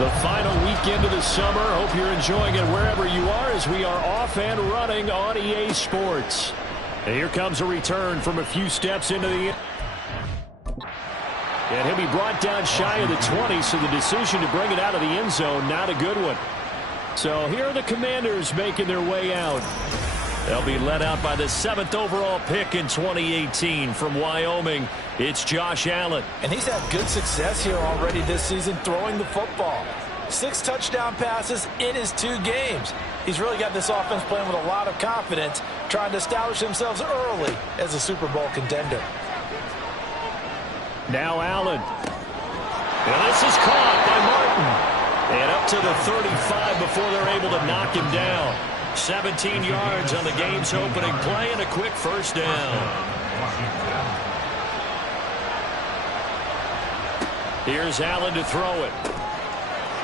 The final weekend of the summer. Hope you're enjoying it wherever you are as we are off and running on EA Sports. And here comes a return from a few steps into the... And he'll be brought down shy of the 20, so the decision to bring it out of the end zone, not a good one. So here are the Commanders making their way out. They'll be led out by the 7th overall pick in 2018 from Wyoming. It's Josh Allen. And he's had good success here already this season throwing the football. 6 touchdown passes in his 2 games. He's really got this offense playing with a lot of confidence, trying to establish themselves early as a Super Bowl contender. Now Allen. And this is caught by Martin. And up to the 35 before they're able to knock him down. 17 yards on the game's opening play and a quick first down. Here's Allen to throw it.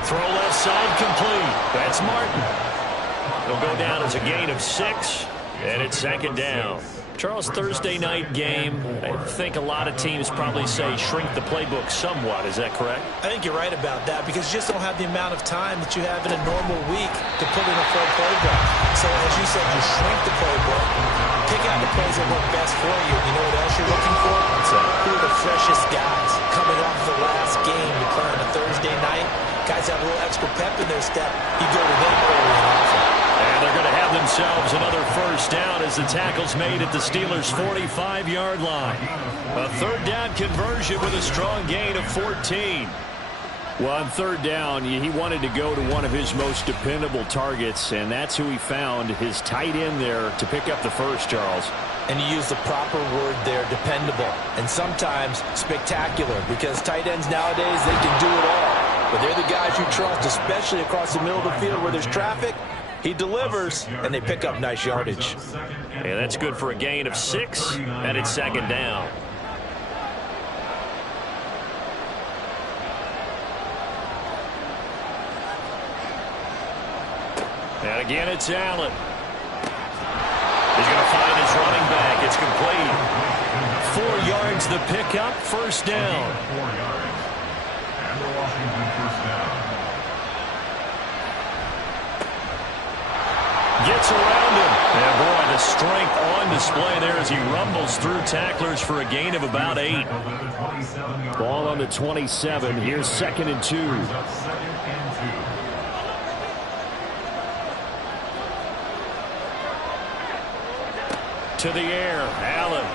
Throw left side complete. That's Martin. It'll go down as a gain of 6, and it's 2nd down. Charles, Thursday night game, I think a lot of teams probably say shrink the playbook somewhat. Is that correct? I think you're right about that because you just don't have the amount of time that you have in a normal week to put in a full playbook. So as you said, you shrink the playbook, pick out the plays that work best for you. You know what else you're looking for? Who are the freshest guys coming off the last game to play on a Thursday night? Guys have a little extra pep in their step. You go to them early and often. And they're going to have themselves another first down as the tackle's made at the Steelers' 45-yard line. A 3rd down conversion with a strong gain of 14. Well, on 3rd down, he wanted to go to one of his most dependable targets, and that's who he found, his tight end there, to pick up the first, Charles. And you use the proper word there, dependable, and sometimes spectacular, because tight ends nowadays, they can do it all. But they're the guys you trust, especially across the middle of the field where there's traffic. He delivers, and they pick up nice yardage. Yeah, that's good for a gain of 6, and it's 2nd down. And again, it's Allen. He's going to find his running back. It's complete. 4 yards the pickup, first down. 4 yards. And the Washington first down. Gets around him. And boy, the strength on display there as he rumbles through tacklers for a gain of about 8. Ball on the 27. Here's 2nd and 2. To the air, Allen.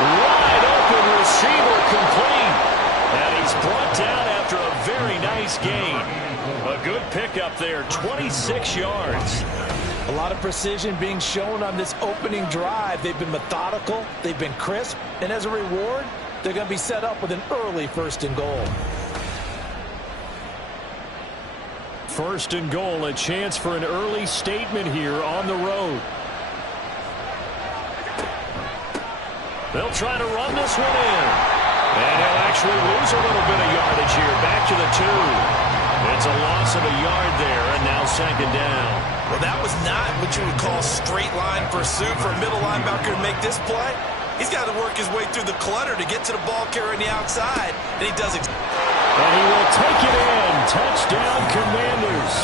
Wide open receiver complete. And he's brought down after a very nice gain. A good pickup there, 26 yards. A lot of precision being shown on this opening drive. They've been methodical, they've been crisp, and as a reward, they're going to be set up with an early 1st and goal. 1st and goal, a chance for an early statement here on the road. They'll try to run this one in. And he'll actually lose a little bit of yardage here. Back to the 2. It's a loss of a yard there, and now 2nd down. Well, that was not what you would call straight line pursuit for a middle linebacker to make this play. He's got to work his way through the clutter to get to the ball carrier on the outside, and he does it. And he will take it in. Touchdown, Commanders.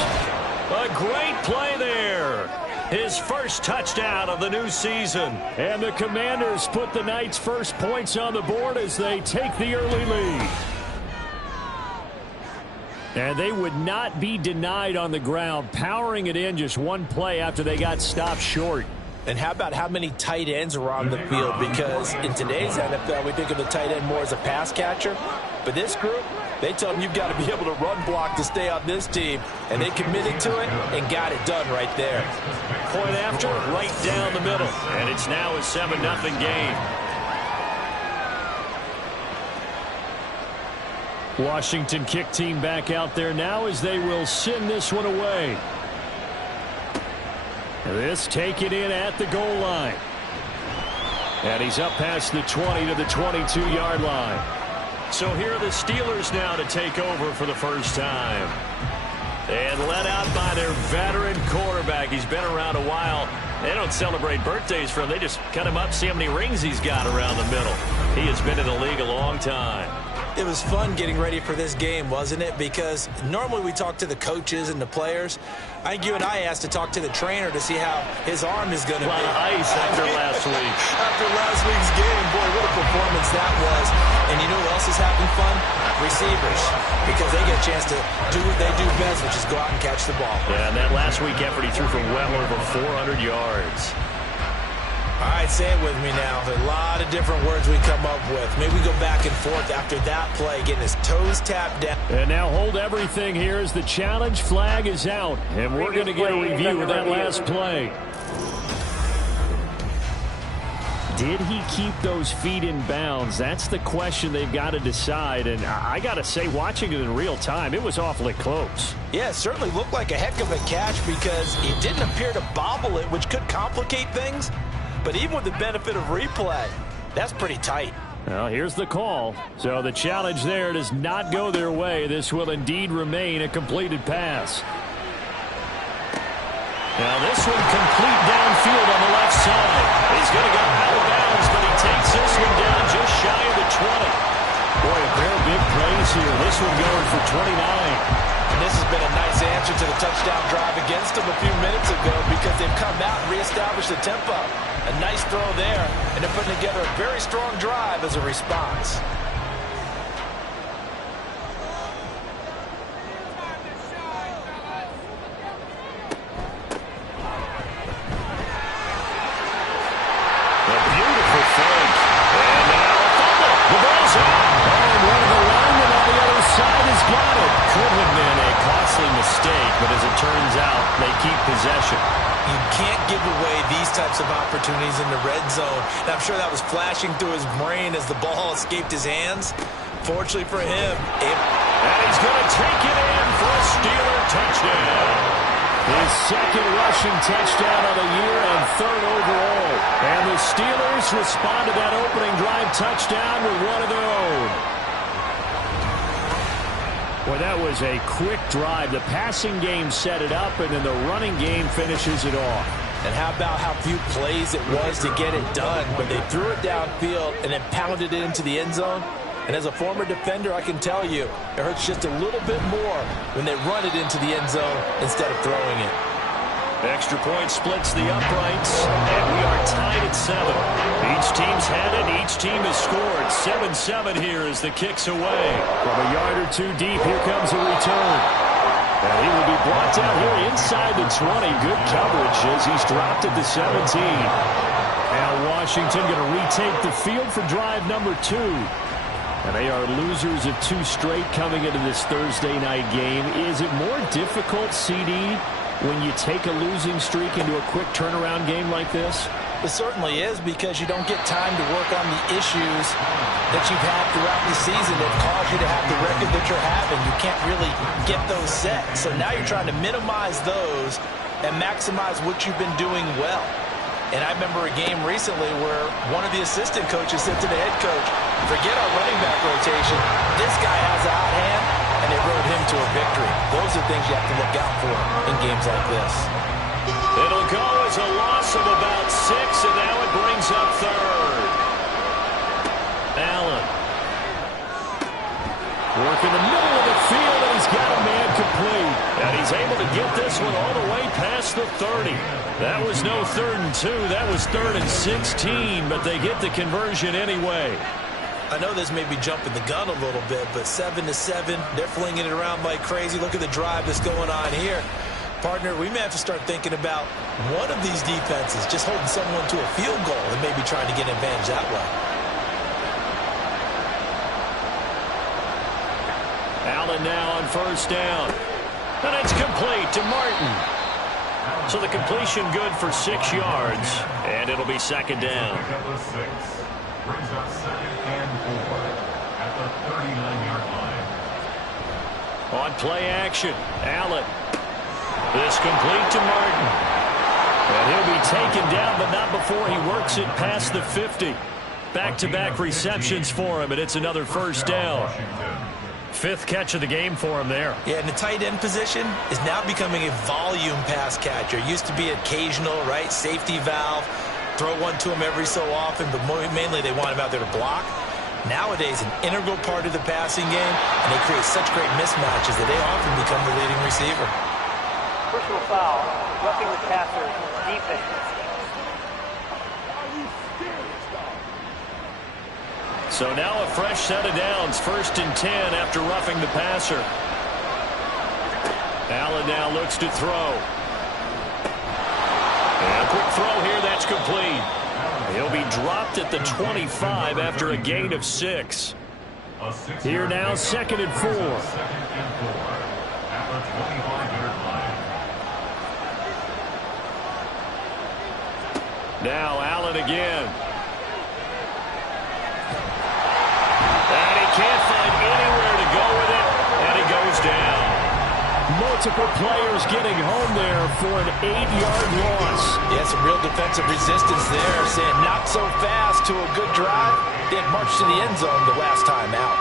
A great play there. His first touchdown of the new season. And the Commanders put the night's first points on the board as they take the early lead. And they would not be denied on the ground, powering it in just one play after they got stopped short. And how about how many tight ends are on the field? Because in today's NFL, we think of the tight end more as a pass catcher. But this group, they tell them you've got to be able to run block to stay on this team. And they committed to it and got it done right there. Point after, right down the middle. And it's now a 7-0 game. Washington kick team back out there now as they will send this one away. This taken in at the goal line. And he's up past the 20 to the 22-yard line. So here are the Steelers now to take over for the first time. And led out by their veteran quarterback. He's been around a while. They don't celebrate birthdays for him. They just cut him up, see how many rings he's got around the middle. He has been in the league a long time. It was fun getting ready for this game, wasn't it? Because normally we talk to the coaches and the players. I think you and I asked to talk to the trainer to see how his arm is going to be. A lot of ice after last week. After last week's game, boy, what a performance that was. And you know who else is having fun? Receivers. Because they get a chance to do what they do best, which is go out and catch the ball. Yeah, and that last week effort, he threw for well over 400 yards. All right, say it with me now. A lot of different words we come up with. Maybe we go back and forth after that play, getting his toes tapped down. And now hold everything here as the challenge flag is out. And we're going to get a review of that last play. Did he keep those feet in bounds? That's the question they've got to decide. And I got to say, watching it in real time, it was awfully close. Yeah, it certainly looked like a heck of a catch because he didn't appear to bobble it, which could complicate things. But even with the benefit of replay, that's pretty tight. Well, here's the call. So the challenge there does not go their way. This will indeed remain a completed pass. Now this one complete downfield on the left side. He's going to go out of bounds, but he takes this one down just shy of the 20. Boy, a pair of big plays here. This one going for 29. And this has been a nice answer to the touchdown drive against them a few minutes ago because they've come out and reestablished the tempo. A nice throw there, and they're putting together a very strong drive as a response. A beautiful fake. And now a fumble. The ball's out. And one of the linemen on the other side has got it. Could have been a costly mistake, but as it turns out, they keep possession. You can't give away these types of opportunities in the red zone. And I'm sure that was flashing through his brain as the ball escaped his hands. Fortunately for him, and he's going to take it in for a Steeler touchdown. His second rushing touchdown of the year and third overall. And the Steelers respond to that opening drive touchdown with one of their own. Well, that was a quick drive. The passing game set it up, and then the running game finishes it off. And how about how few plays it was to get it done, but they threw it downfield and then pounded it into the end zone. And as a former defender, I can tell you, it hurts just a little bit more when they run it into the end zone instead of throwing it. Extra point splits the uprights, and we are tied at 7. Each team's had it. Each team has scored. 7-7 here as the kick's away. From a yard or two deep, here comes a return. And he will be brought down here inside the 20. Good coverage as he's dropped at the 17. Now Washington going to retake the field for drive number 2. And they are losers of 2 straight coming into this Thursday night game. Is it more difficult, CD, when you take a losing streak into a quick turnaround game like this? It certainly is because you don't get time to work on the issues that you've had throughout the season that cause you to have the record that you're having. You can't really get those set. So now you're trying to minimize those and maximize what you've been doing well. And I remember a game recently where one of the assistant coaches said to the head coach, forget our running back rotation. This guy has a hot hand, and they rode him to a victory. Those are things you have to look out for in games like this. It'll go as a loss of about 6, and now it brings up third. Allen. Work in the middle of the field, and he's got a man complete. And he's able to get this one all the way past the 30. That was no 3rd and 2. That was 3rd and 16, but they get the conversion anyway. I know this may be jumping the gun a little bit, but 7-7, they're flinging it around like crazy. Look at the drive that's going on here. Partner, we may have to start thinking about one of these defenses just holding someone to a field goal and maybe trying to get an advantage that way. Allen now on first down. And it's complete to Martin. So the completion good for 6 yards, and it'll be 2nd down. Brings up 2nd and 4 at the 39-yard line. On play action, Allen. This complete to Martin. And he'll be taken down, but not before he works it past the 50. Back-to-back receptions for him, and it's another first down. 5th catch of the game for him there. Yeah, and the tight end position is now becoming a volume pass catcher. Used to be occasional, right? Safety valve. Throw one to him every so often, but mainly they want him out there to block. Nowadays, an integral part of the passing game, and they create such great mismatches that they often become the leading receiver. Personal foul, roughing the passer, defense. So now a fresh set of downs, 1st and 10 after roughing the passer. Allen now looks to throw. And a quick throw here, that's complete. He'll be dropped at the 25 after a gain of 6. Here now, 2nd and 4. Now Allen again. And he can't find anywhere to go with it, and he goes down. Multiple players getting home there for an 8-yard loss. Yeah, some real defensive resistance there, saying not so fast to a good drive. They had marched to the end zone the last time out.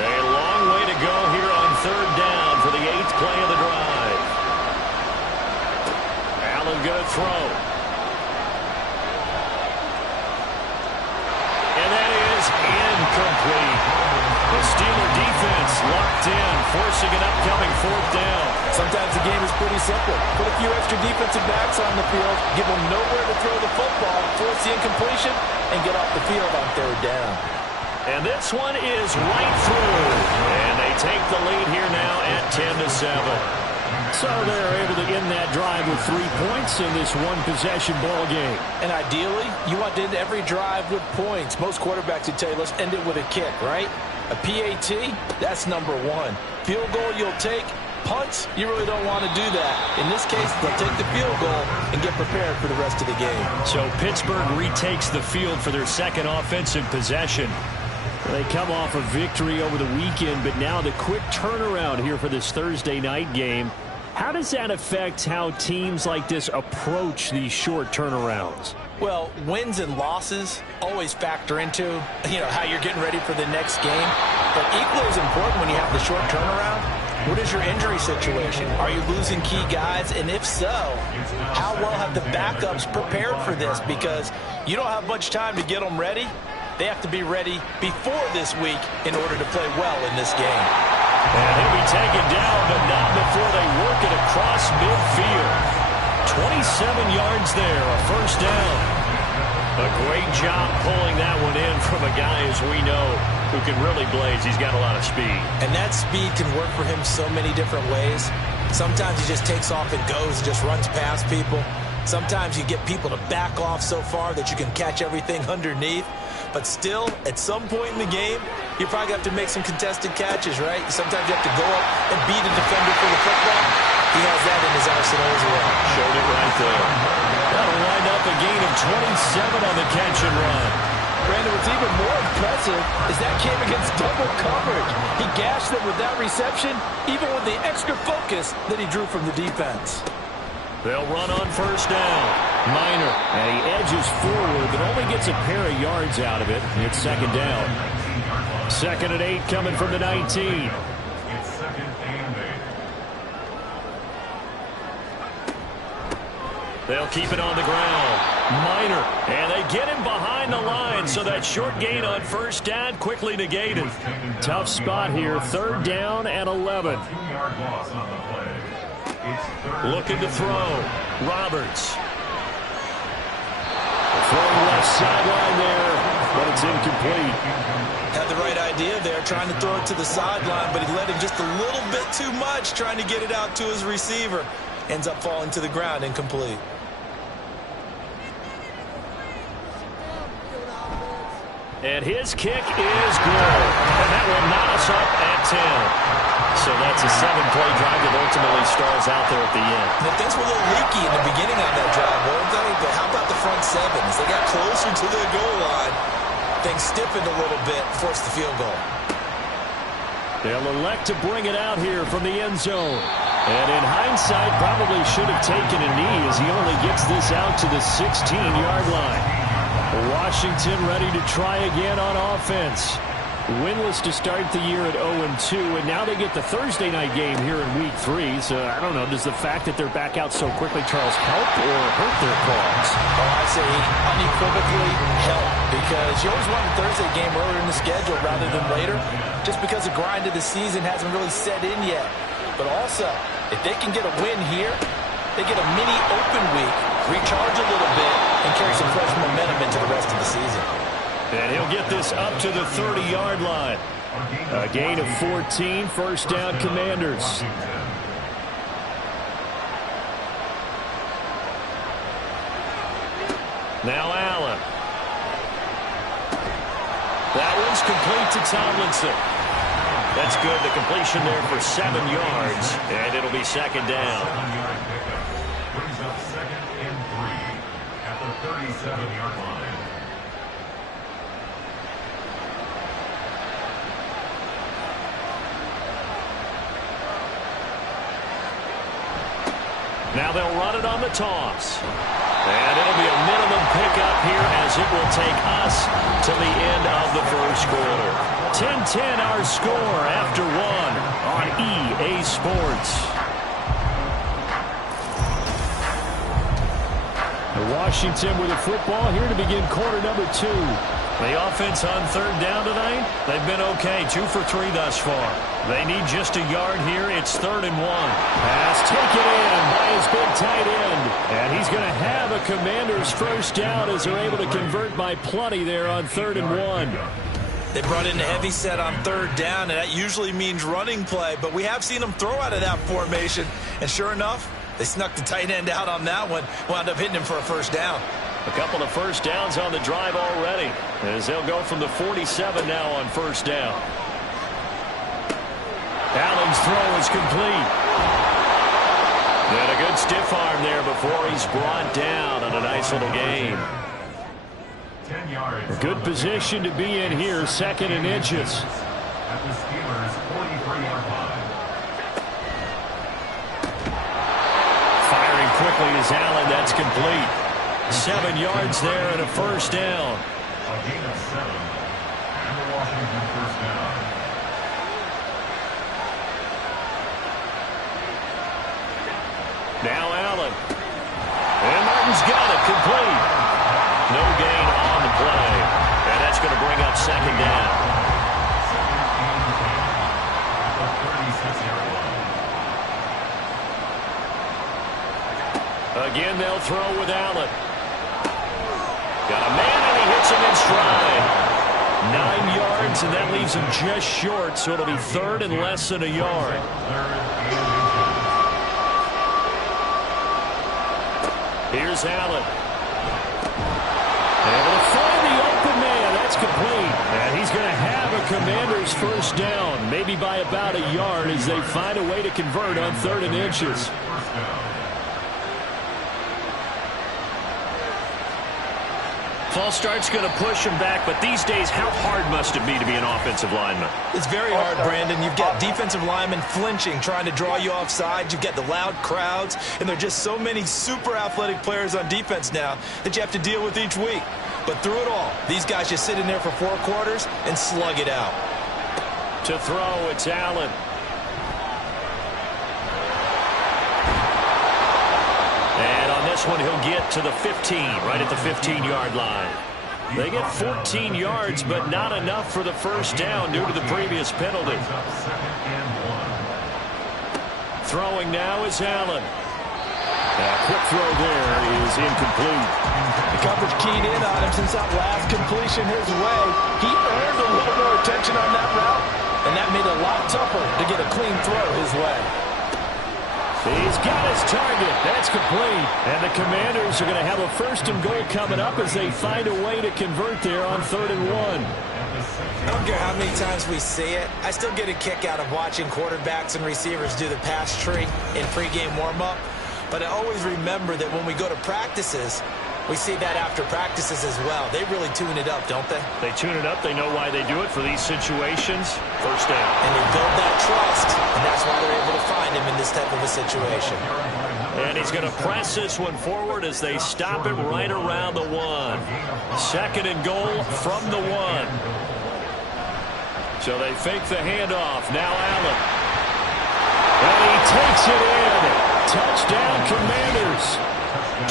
A long way to go here on 3rd down for the 8th play of the drive. Allen going to throw. And that is incomplete. The Steeler defense locked in, forcing an upcoming 4th down. Sometimes the game is pretty simple. Put a few extra defensive backs on the field, give them nowhere to throw the football, force the incompletion, and get off the field on 3rd down. And this one is right through. And they take the lead here now at 10-7. So they're able to end that drive with 3 points in this one-possession ball game. And ideally, you want to end every drive with points. Most quarterbacks would tell you, let's end it with a kick, right? A PAT, that's number 1. Field goal you'll take. Punts, you really don't want to do that. In this case, they'll take the field goal and get prepared for the rest of the game. So Pittsburgh retakes the field for their 2nd offensive possession. They come off a victory over the weekend, but now the quick turnaround here for this Thursday night game. How does that affect how teams like this approach these short turnarounds? Well, wins and losses always factor into, how you're getting ready for the next game. But equally as important when you have the short turnaround, what is your injury situation? Are you losing key guys? And if so, how well have the backups prepared for this? Because you don't have much time to get them ready. They have to be ready before this week in order to play well in this game. And he'll be taken down, but not before they work it across midfield. 27 yards there, a 1st down. A great job pulling that one in from a guy, as we know, who can really blaze. He's got a lot of speed. And that speed can work for him so many different ways. Sometimes he just takes off and goes, just runs past people. Sometimes you get people to back off so far that you can catch everything underneath. But still, at some point in the game, you probably have to make some contested catches, right? Sometimes you have to go up and beat a defender for the football. He has that in his arsenal as well. Showed it right there. That'll wind up a gain of 27 on the catch and run. Brandon, what's even more impressive is that came against double coverage. He gashed them with that reception, even with the extra focus that he drew from the defense. They'll run on 1st down. Minor, and he edges forward, but only gets a pair of yards out of it. It's 2nd down. 2nd and 8 coming from the 19. It's 2nd and 8. They'll keep it on the ground. Minor, and they get him behind the line, so that short gain on 1st down quickly negated. Tough spot here, 3rd down and 11. 2-yard loss on the play. Looking to throw. Roberts. Throwing left sideline there, but it's incomplete. Had the right idea there, trying to throw it to the sideline, but he led him just a little bit too much, trying to get it out to his receiver. Ends up falling to the ground, incomplete. And his kick is good. And that will knot us up at 10. So that's a 7-play drive that ultimately stars out there at the end. And things were a little leaky in the beginning on that drive, weren't they? But how about the front 7? As they got closer to the goal line, things stiffened a little bit, forced the field goal. They'll elect to bring it out here from the end zone. And in hindsight, probably should have taken a knee as he only gets this out to the 16-yard line. Washington ready to try again on offense. Winless to start the year at 0-2, and now they get the Thursday night game here in Week 3. So, I don't know, does the fact that they're back out so quickly, Charles, help or hurt their cause? Oh, I say unequivocally help, because you always want a Thursday game earlier in the schedule rather than later, just because the grind of the season hasn't really set in yet. But also, if they can get a win here, they get a mini open week, recharge a little bit, and carry some fresh momentum into the rest of the season. And he'll get this up to the 30-yard line. A gain of 14, first down, Commanders. Now Allen. That one's complete to Tomlinson. That's good. The completion there for 7 yards, and it'll be second down. 7-yard pickup. Brings up 2nd and 3 at the 37-yard line. Now they'll run it on the toss. And it'll be a minimum pickup here as it will take us to the end of the first quarter. 10-10 our score after 1 on EA Sports. Washington with the football here to begin quarter number 2. The offense on third down tonight, they've been okay, 2 for 3 thus far. They need just a yard here. It's 3rd and 1. Pass taken in by his big tight end. And he's going to have a Commanders first down as they're able to convert by plenty there on 3rd and 1. They brought in a heavy set on third down, and that usually means running play. But we have seen them throw out of that formation. And sure enough, they snuck the tight end out on that one, wound up hitting him for a first down. A couple of first downs on the drive already, as they'll go from the 47 now on first down. Allen's throw is complete. And a good stiff arm there before he's brought down on a nice little gain. 10 yards. A good position to be in here, 2nd and inches. At the Steelers' 43-yard line. Firing quickly is Allen. That's complete. 7 yards there and a first down. A gain of 7. And the Washington first down. Now Allen. And Martin's got it. Complete. No gain on the play. And that's going to bring up second down. 2nd and 10. At the 36-yard line. Again, they'll throw with Allen. Got a man, and he hits him in stride. 9 yards, and that leaves him just short, so it'll be 3rd and less than a yard. 3rd and 8 inches. Here's Allen. Able to find the open man. That's complete. And he's going to have a Commanders first down, maybe by about a yard as they find a way to convert on 3rd and inches. First down. False start's going to push him back, but these days, how hard must it be to be an offensive lineman? It's very hard, Brandon. You've got defensive linemen flinching, trying to draw you off sides. You've got the loud crowds, and there are just so many super athletic players on defense now that you have to deal with each week. But through it all, these guys just sit in there for 4 quarters and slug it out. To throw, it's Allen. And on this one, he'll get to the 15, right at the 15-yard line. They get 14 yards, but not enough for the first down due to the previous penalty. Throwing now is Allen. A quick throw there is incomplete. The coverage keyed in on him since that last completion his way. He earned a little more attention on that route, and that made it a lot tougher to get a clean throw his way. He's got his target. That's complete. And the Commanders are going to have a 1st and goal coming up as they find a way to convert there on 3rd and 1. I don't care how many times we see it. I still get a kick out of watching quarterbacks and receivers do the pass tree in pregame warm-up. But I always remember that when we go to practices, we see that after practices as well. They really tune it up, don't they? They tune it up. They know why they do it for these situations. First down. And they build that trust, and that's why they're able to find him in this type of a situation. And he's going to press this one forward as they stop it right around the 1. 2nd and goal from the 1. So they fake the handoff. Now Allen. And he takes it in. Touchdown, Commanders.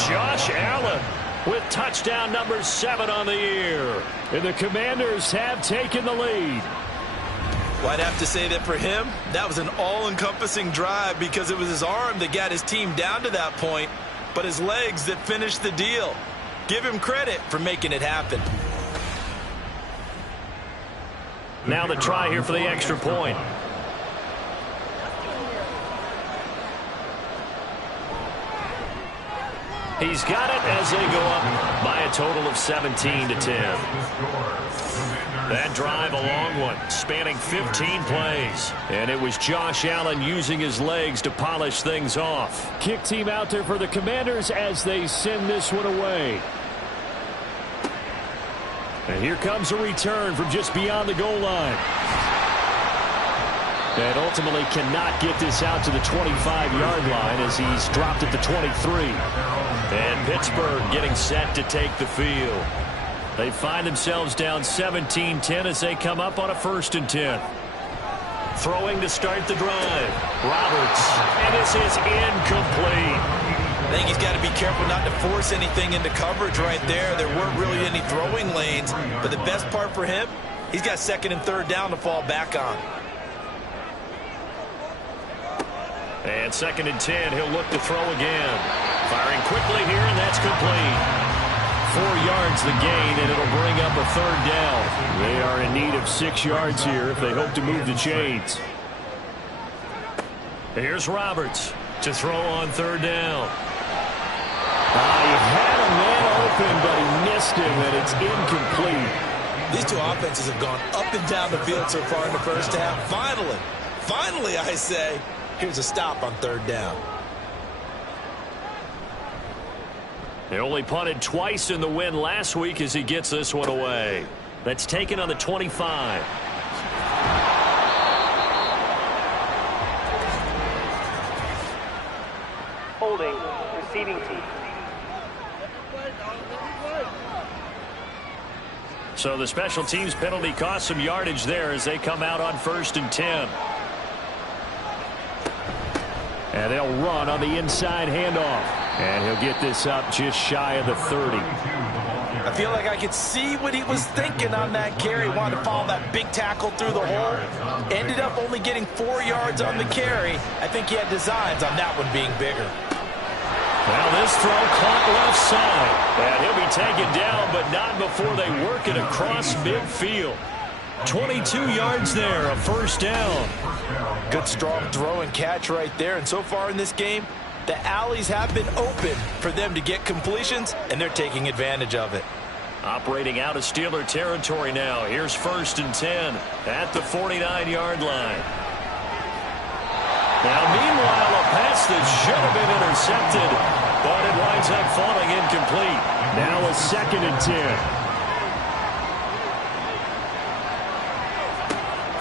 Josh Allen with touchdown number 7 on the year. And the Commanders have taken the lead. Well, I'd have to say that for him, that was an all-encompassing drive because it was his arm that got his team down to that point, but his legs that finished the deal. Give him credit for making it happen. Now the try here for the extra point. He's got it as they go up by a total of 17-10. That drive, a long one, spanning 15 plays. And it was Josh Allen using his legs to polish things off. Kick team out there for the Commanders as they send this one away. And here comes a return from just beyond the goal line. And ultimately cannot get this out to the 25-yard line as he's dropped at the 23. And Pittsburgh getting set to take the field. They find themselves down 17-10 as they come up on a 1st and 10. Throwing to start the drive. Roberts. And this is incomplete. I think he's got to be careful not to force anything into coverage right there. There weren't really any throwing lanes. But the best part for him, he's got 2nd and 3rd down to fall back on. And 2nd and 10, he'll look to throw again. Firing quickly here, and that's complete. 4 yards the gain, and it'll bring up a 3rd down. They are in need of 6 yards here if they hope to move the chains. Here's Roberts to throw on 3rd down. He had a man open, but he missed him, and it's incomplete. These two offenses have gone up and down the field so far in the first half. Finally, I say, here's a stop on 3rd down. They only punted twice in the win last week as he gets this one away. That's taken on the 25. Holding, receiving team. So the special teams penalty cost some yardage there as they come out on 1st and 10. And they'll run on the inside handoff. And he'll get this up just shy of the 30. I feel like I could see what he was thinking on that carry. Wanted to follow that big tackle through the hole. Ended up only getting 4 yards on the carry. I think he had designs on that one being bigger. Well, this throw caught left side. And he'll be taken down, but not before they work it across midfield. 22 yards there, a 1st down. Good strong throw and catch right there. And so far in this game, the alleys have been open for them to get completions, and they're taking advantage of it. Operating out of Steeler territory now. Here's 1st and 10 at the 49-yard line. Now, meanwhile, a pass that should have been intercepted, but it winds up falling incomplete. Now a 2nd and 10.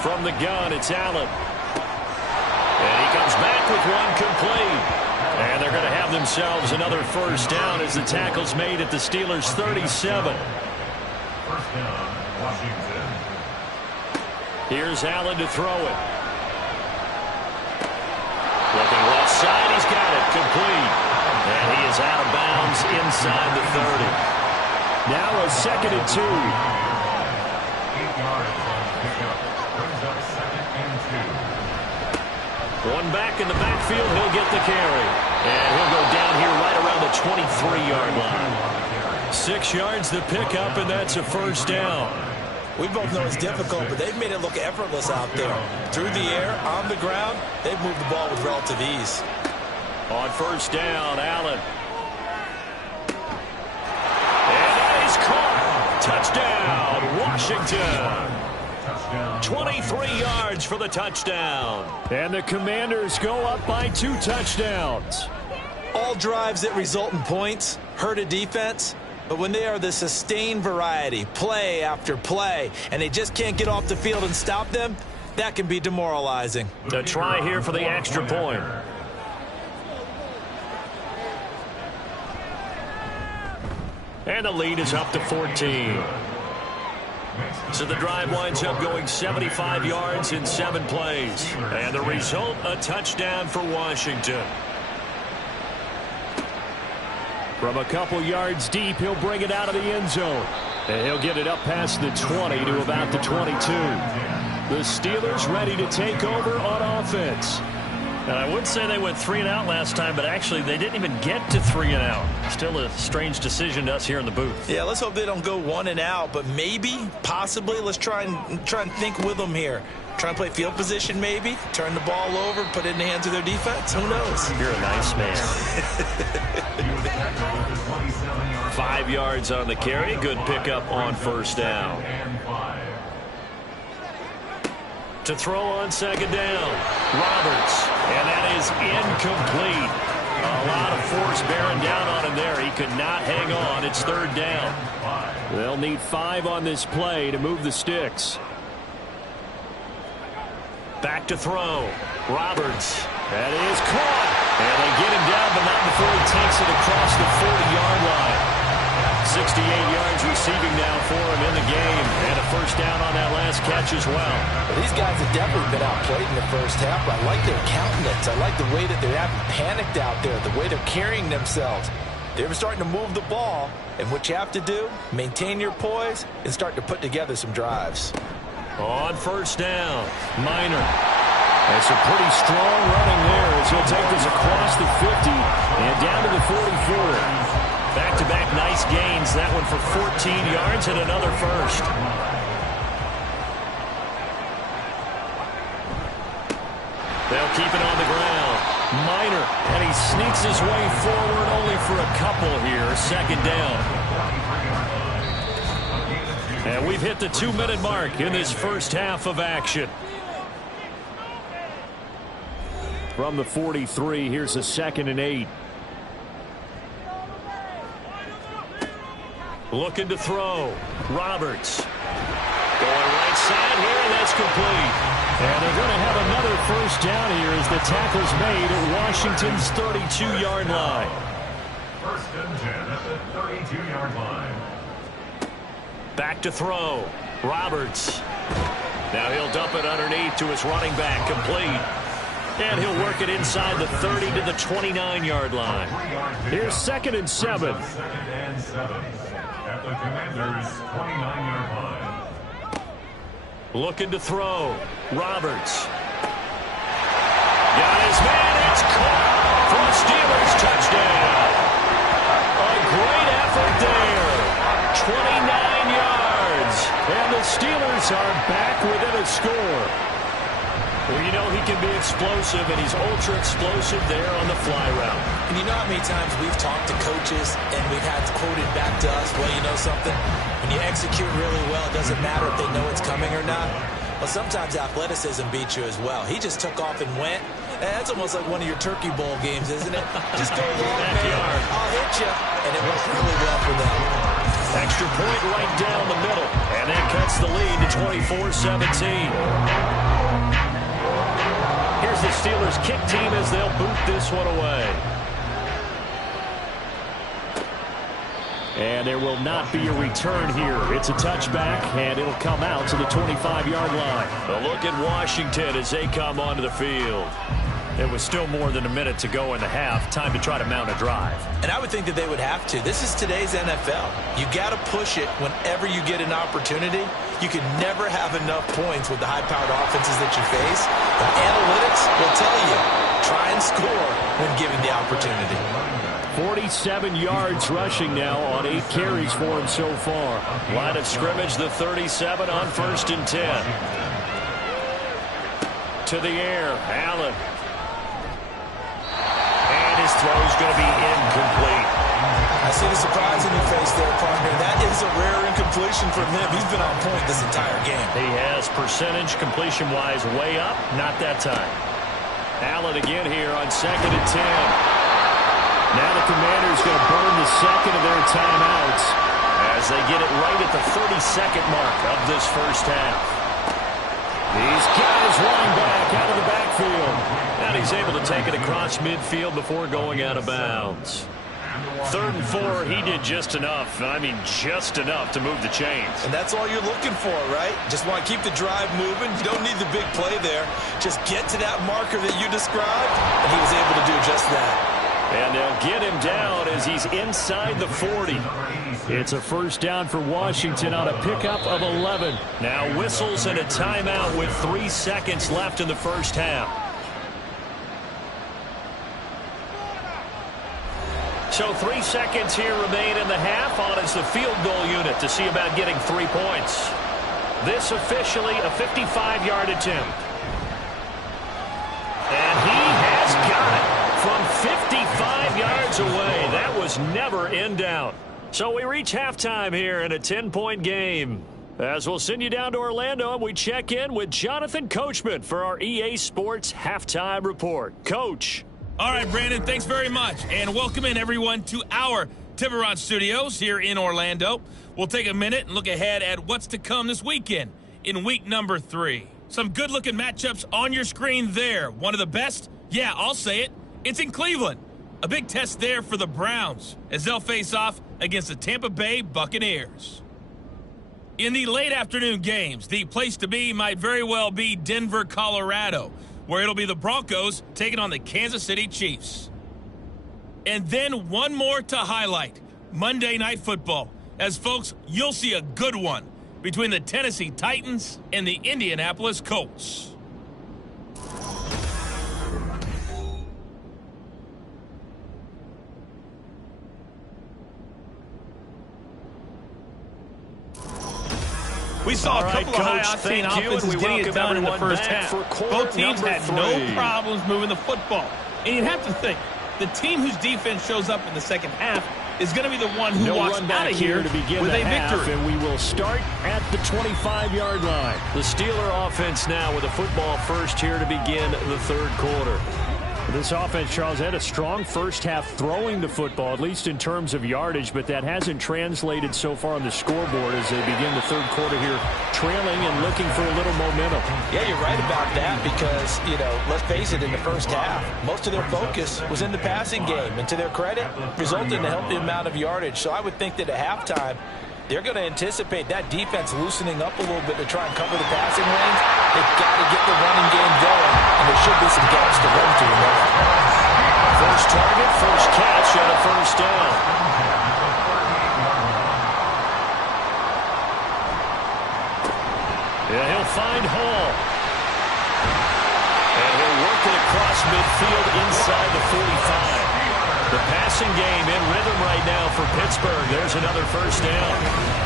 From the gun, it's Allen. And he comes back with one complete. And they're going to have themselves another 1st down as the tackle's made at the Steelers' 37. 1st down, Washington. Here's Allen to throw it. Looking left side, he's got it, complete. And he is out of bounds inside the 30. Now a 2nd and 2. 8 yards on pickup. Brings up 2nd and 2. One back in the backfield, he'll get the carry. And he'll go down here right around the 23-yard line. 6 yards the pickup, and that's a 1st down. We both know it's difficult, but they've made it look effortless out there. Through the air, on the ground, they've moved the ball with relative ease. On 1st down, Allen. And that is caught. Touchdown, Washington. 23 yards for the touchdown. And the Commanders go up by 2 touchdowns. All drives that result in points hurt a defense, but when they are the sustained variety, play after play, and they just can't get off the field and stop them, that can be demoralizing. A try here for the extra point. And the lead is up to 14. So the drive winds up going 75 yards in 7 plays. And the result, a touchdown for Washington. From a couple yards deep, he'll bring it out of the end zone. And he'll get it up past the 20 to about the 22. The Steelers ready to take over on offense. And I would say they went 3 and out last time, but actually they didn't even get to 3 and out. Still a strange decision to us here in the booth. Yeah, let's hope they don't go 1 and out, but maybe, possibly, let's try and think with them here. Try and play field position maybe, turn the ball over, put it in the hands of their defense. Who knows? You're a nice man. 5 yards on the carry. Good pickup on first down. To throw on second down, Roberts, and that is incomplete. A lot of force bearing down on him there. He could not hang on. It's third down. They'll need 5 on this play to move the sticks. Back to throw. Roberts. That is caught. And they get him down, but not before he takes it across the 40-yard line. 68 yards receiving now for him in the game. And a first down on that last catch as well. These guys have definitely been outplayed in the first half. I like their countenance. I like the way that they haven't panicked out there, the way they're carrying themselves. They're starting to move the ball. And what you have to do, maintain your poise and start to put together some drives. On first down, Minor. That's a pretty strong running there as he'll take this across the 50 and down to the 44. Back-to-back nice gains. That one for 14 yards and another first. They'll keep it on the ground. Minor, and he sneaks his way forward only for a couple here. Second down. And we've hit the 2-minute mark in this first half of action. From the 43, here's a 2nd and 8. Looking to throw. Roberts. Going right side here, and that's complete. And they're going to have another first down here as the tackle's made at Washington's 32-yard line. First and 10 at the 32-yard line. Back to throw. Roberts. Now he'll dump it underneath to his running back, complete. And he'll work it inside the 30 to the 29-yard line. Here's 2nd and 7. 2nd and 7 at the Commanders' 29-yard line. Looking to throw. Roberts. Got his man. It's caught for the Steelers. Touchdown. A great effort there. 29 yards. And the Steelers are back within a score. Well, you know he can be explosive, and he's ultra explosive there on the fly route. And you know how many times we've talked to coaches and we've had quoted back to us, well, you know something? When you execute really well, it doesn't matter if they know it's coming or not. Well, sometimes athleticism beats you as well. He just took off and went. And that's almost like one of your Turkey Bowl games, isn't it? Just go long, man. I'll hit you. And it worked really well for them. Extra point right down the middle. And that cuts the lead to 24-17. Here's the Steelers kick team as they'll boot this one away. And there will not be a return here. It's a touchback, and it'll come out to the 25-yard line. A look at Washington as they come onto the field. There was still more than a minute to go in the half. Time to try to mount a drive. And I would think that they would have to. This is today's NFL. You got to push it whenever you get an opportunity. You can never have enough points with the high-powered offenses that you face. And analytics will tell you, try and score when given the opportunity. 47 yards rushing now on 8 carries for him so far. Line of scrimmage, the 37 on 1st and 10. To the air, Allen. And his throw's going to be incomplete. I see the surprise in your face there, partner. That is a rare incompletion from him. He's been on point this entire game. He has percentage completion-wise way up. Not that time. Allen again here on 2nd and 10. Now the Commanders going to burn the second of their timeouts as they get it right at the 32nd mark of this first half. These guys running back out of the backfield. And he's able to take it across midfield before going out of bounds. 3rd and 4, he did just enough. I mean, just enough to move the chains. And that's all you're looking for, right? Just want to keep the drive moving. You don't need the big play there. Just get to that marker that you described, and he was able to do just that. And they'll get him down as he's inside the 40. It's a first down for Washington on a pickup of 11. Now whistles and a timeout with 3 seconds left in the first half. So 3 seconds here remain in the half. On is the field goal unit to see about getting 3 points. This officially a 55-yard attempt. And he has got it from 55 yards away. That was never in doubt. So we reach halftime here in a 10-point game. As we'll send you down to Orlando, and we check in with Jonathan Coachman for our EA Sports Halftime Report. Coach. All right, Brandon, thanks very much. And welcome in, everyone, to our Tiburon Studios here in Orlando. We'll take a minute and look ahead at what's to come this weekend in week number 3. Some good-looking matchups on your screen there. One of the best? Yeah, I'll say it. It's in Cleveland. A big test there for the Browns as they'll face off against the Tampa Bay Buccaneers. In the late afternoon games, the place to be might very well be Denver, Colorado, where it'll be the Broncos taking on the Kansas City Chiefs. And then one more to highlight, Monday Night Football. As folks, you'll see a good one between the Tennessee Titans and the Indianapolis Colts. We saw a couple of high-octane offenses getting it done in the first half. Both teams had no problems moving the football. And you'd have to think, the team whose defense shows up in the second half is going to be the one who walks out of here to begin with the a victory. And we will start at the 25-yard line. The Steeler offense now with a football first here to begin the 3rd quarter. This offense, Charles, had a strong first half throwing the football, at least in terms of yardage, but that hasn't translated so far on the scoreboard as they begin the 3rd quarter here, trailing and looking for a little momentum. Yeah, you're right about that because, let's face it, in the first half, most of their focus was in the passing game. And to their credit, resulted in a healthy amount of yardage. So I would think that at halftime, they're going to anticipate that defense loosening up a little bit to try and cover the passing lanes. They've got to get the running game going, and there should be some gaps to run to there. First target, first catch, and a first down. Yeah, he'll find Hall. And he'll work it across midfield inside the 45. The passing game in rhythm right now for Pittsburgh. There's another first down.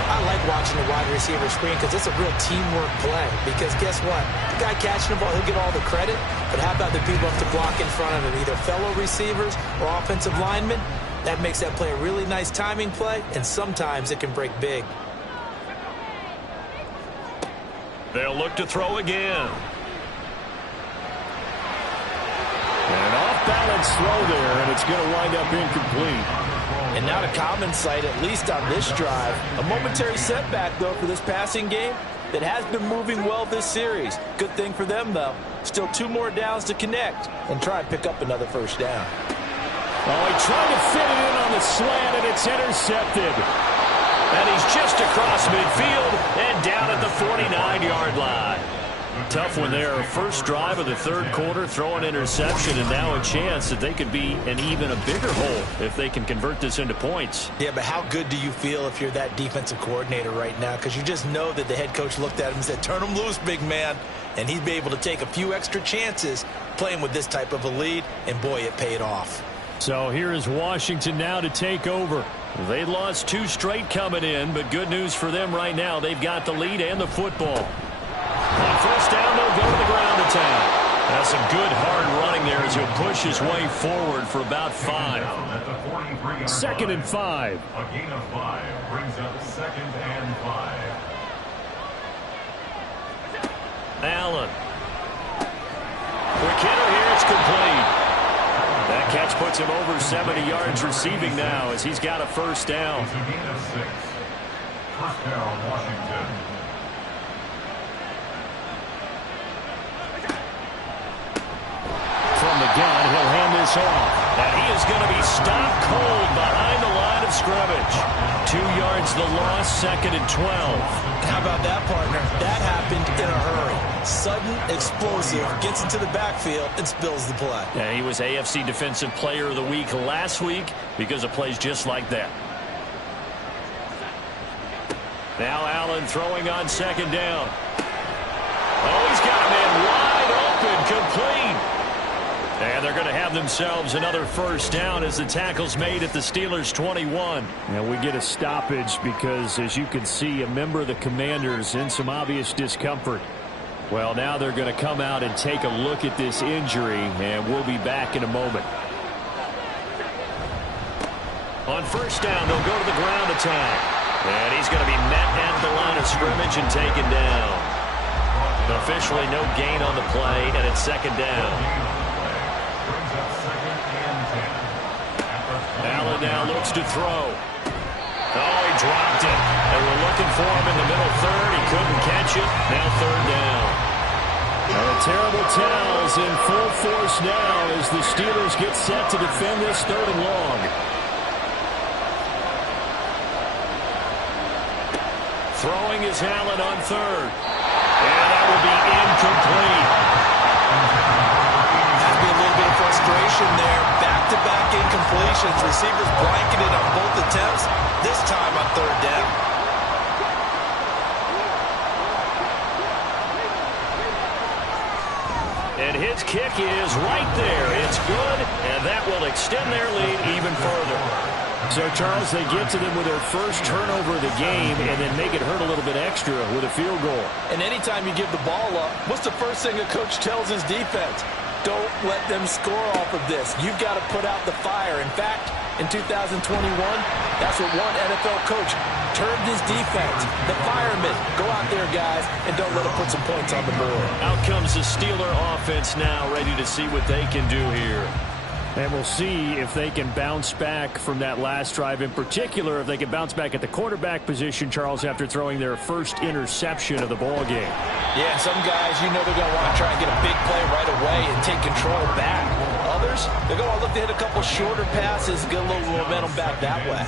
I like watching the wide receiver screen because it's a real teamwork play. Because guess what? The guy catching the ball, he'll get all the credit. But how about the people up to block in front of him, either fellow receivers or offensive linemen? That makes that play a really nice timing play, and sometimes it can break big. They'll look to throw again. An off-balance throw there, and it's going to wind up incomplete. And now to common sight, at least on this drive. A momentary setback, though, for this passing game that has been moving well this series. Good thing for them, though. Still 2 more downs to connect and try and pick up another first down. Oh, he tried to fit it in on the slant, and it's intercepted. And he's just across midfield and down at the 49-yard line. Tough one there. First drive of the 3rd quarter, throw an interception, and now a chance that they could be in even a bigger hole if they can convert this into points. Yeah, but how good do you feel if you're that defensive coordinator right now? Because you just know that the head coach looked at him and said, turn him loose, big man. And he'd be able to take a few extra chances playing with this type of a lead, and boy, it paid off. So here is Washington now to take over. They lost 2 straight coming in, but good news for them right now. They've got the lead and the football. On first down, they'll go to the ground attack. That's some good hard running there as he'll push his way forward for about 5. 2nd and 5. A gain of 5 brings up 2nd and 5. Allen. Quick hitter here, it's complete. That catch puts him over 70 yards receiving now as he's got a first down. It's a gain of 6. First down, Washington. From the gun, he'll hand this off. And he is going to be stopped cold behind scrimmage. 2 yards the loss, 2nd and 12. How about that, partner? That happened in a hurry. Sudden, explosive, gets into the backfield and spills the play. Yeah, he was AFC Defensive Player of the Week last week because of plays just like that. Now Allen throwing on 2nd down. Oh, he's got a man wide open, complete. And they're going to have themselves another first down as the tackle's made at the Steelers' 21. And we get a stoppage because, as you can see, a member of the Commanders in some obvious discomfort. Well, now they're going to come out and take a look at this injury, and we'll be back in a moment. On first down, they'll go to the ground attack. And he's going to be met at the line of scrimmage and taken down. Officially no gain on the play, and it's 2nd down. Allen now looks to throw. Oh, he dropped it. They were looking for him in the middle third. He couldn't catch it. Now 3rd down. And the terrible towels in full force now as the Steelers get set to defend this 3rd and long. Throwing is Allen on 3rd. And that will be incomplete. Has to be a little bit of frustration there. Back-to-back incompletions. Receivers blanketed on both attempts. This time on 3rd down. And his kick is right there. It's good, and that will extend their lead even further. So, Charles, they get to them with their first turnover of the game and then make it hurt a little bit extra with a field goal. And anytime you give the ball up, what's the first thing a coach tells his defense? Don't let them score off of this. You've got to put out the fire. In fact, in 2021, that's what one NFL coach termed his defense. The firemen. Go out there, guys, and don't let them put some points on the board. Out comes the Steeler offense now, ready to see what they can do here. And we'll see if they can bounce back from that last drive. In particular, if they can bounce back at the quarterback position, Charles, after throwing their first interception of the ball game. Yeah, some guys, you know they're going to want to try and get a big play right away and take control back. Others, they're going to look to hit a couple shorter passes and get a little momentum back that way.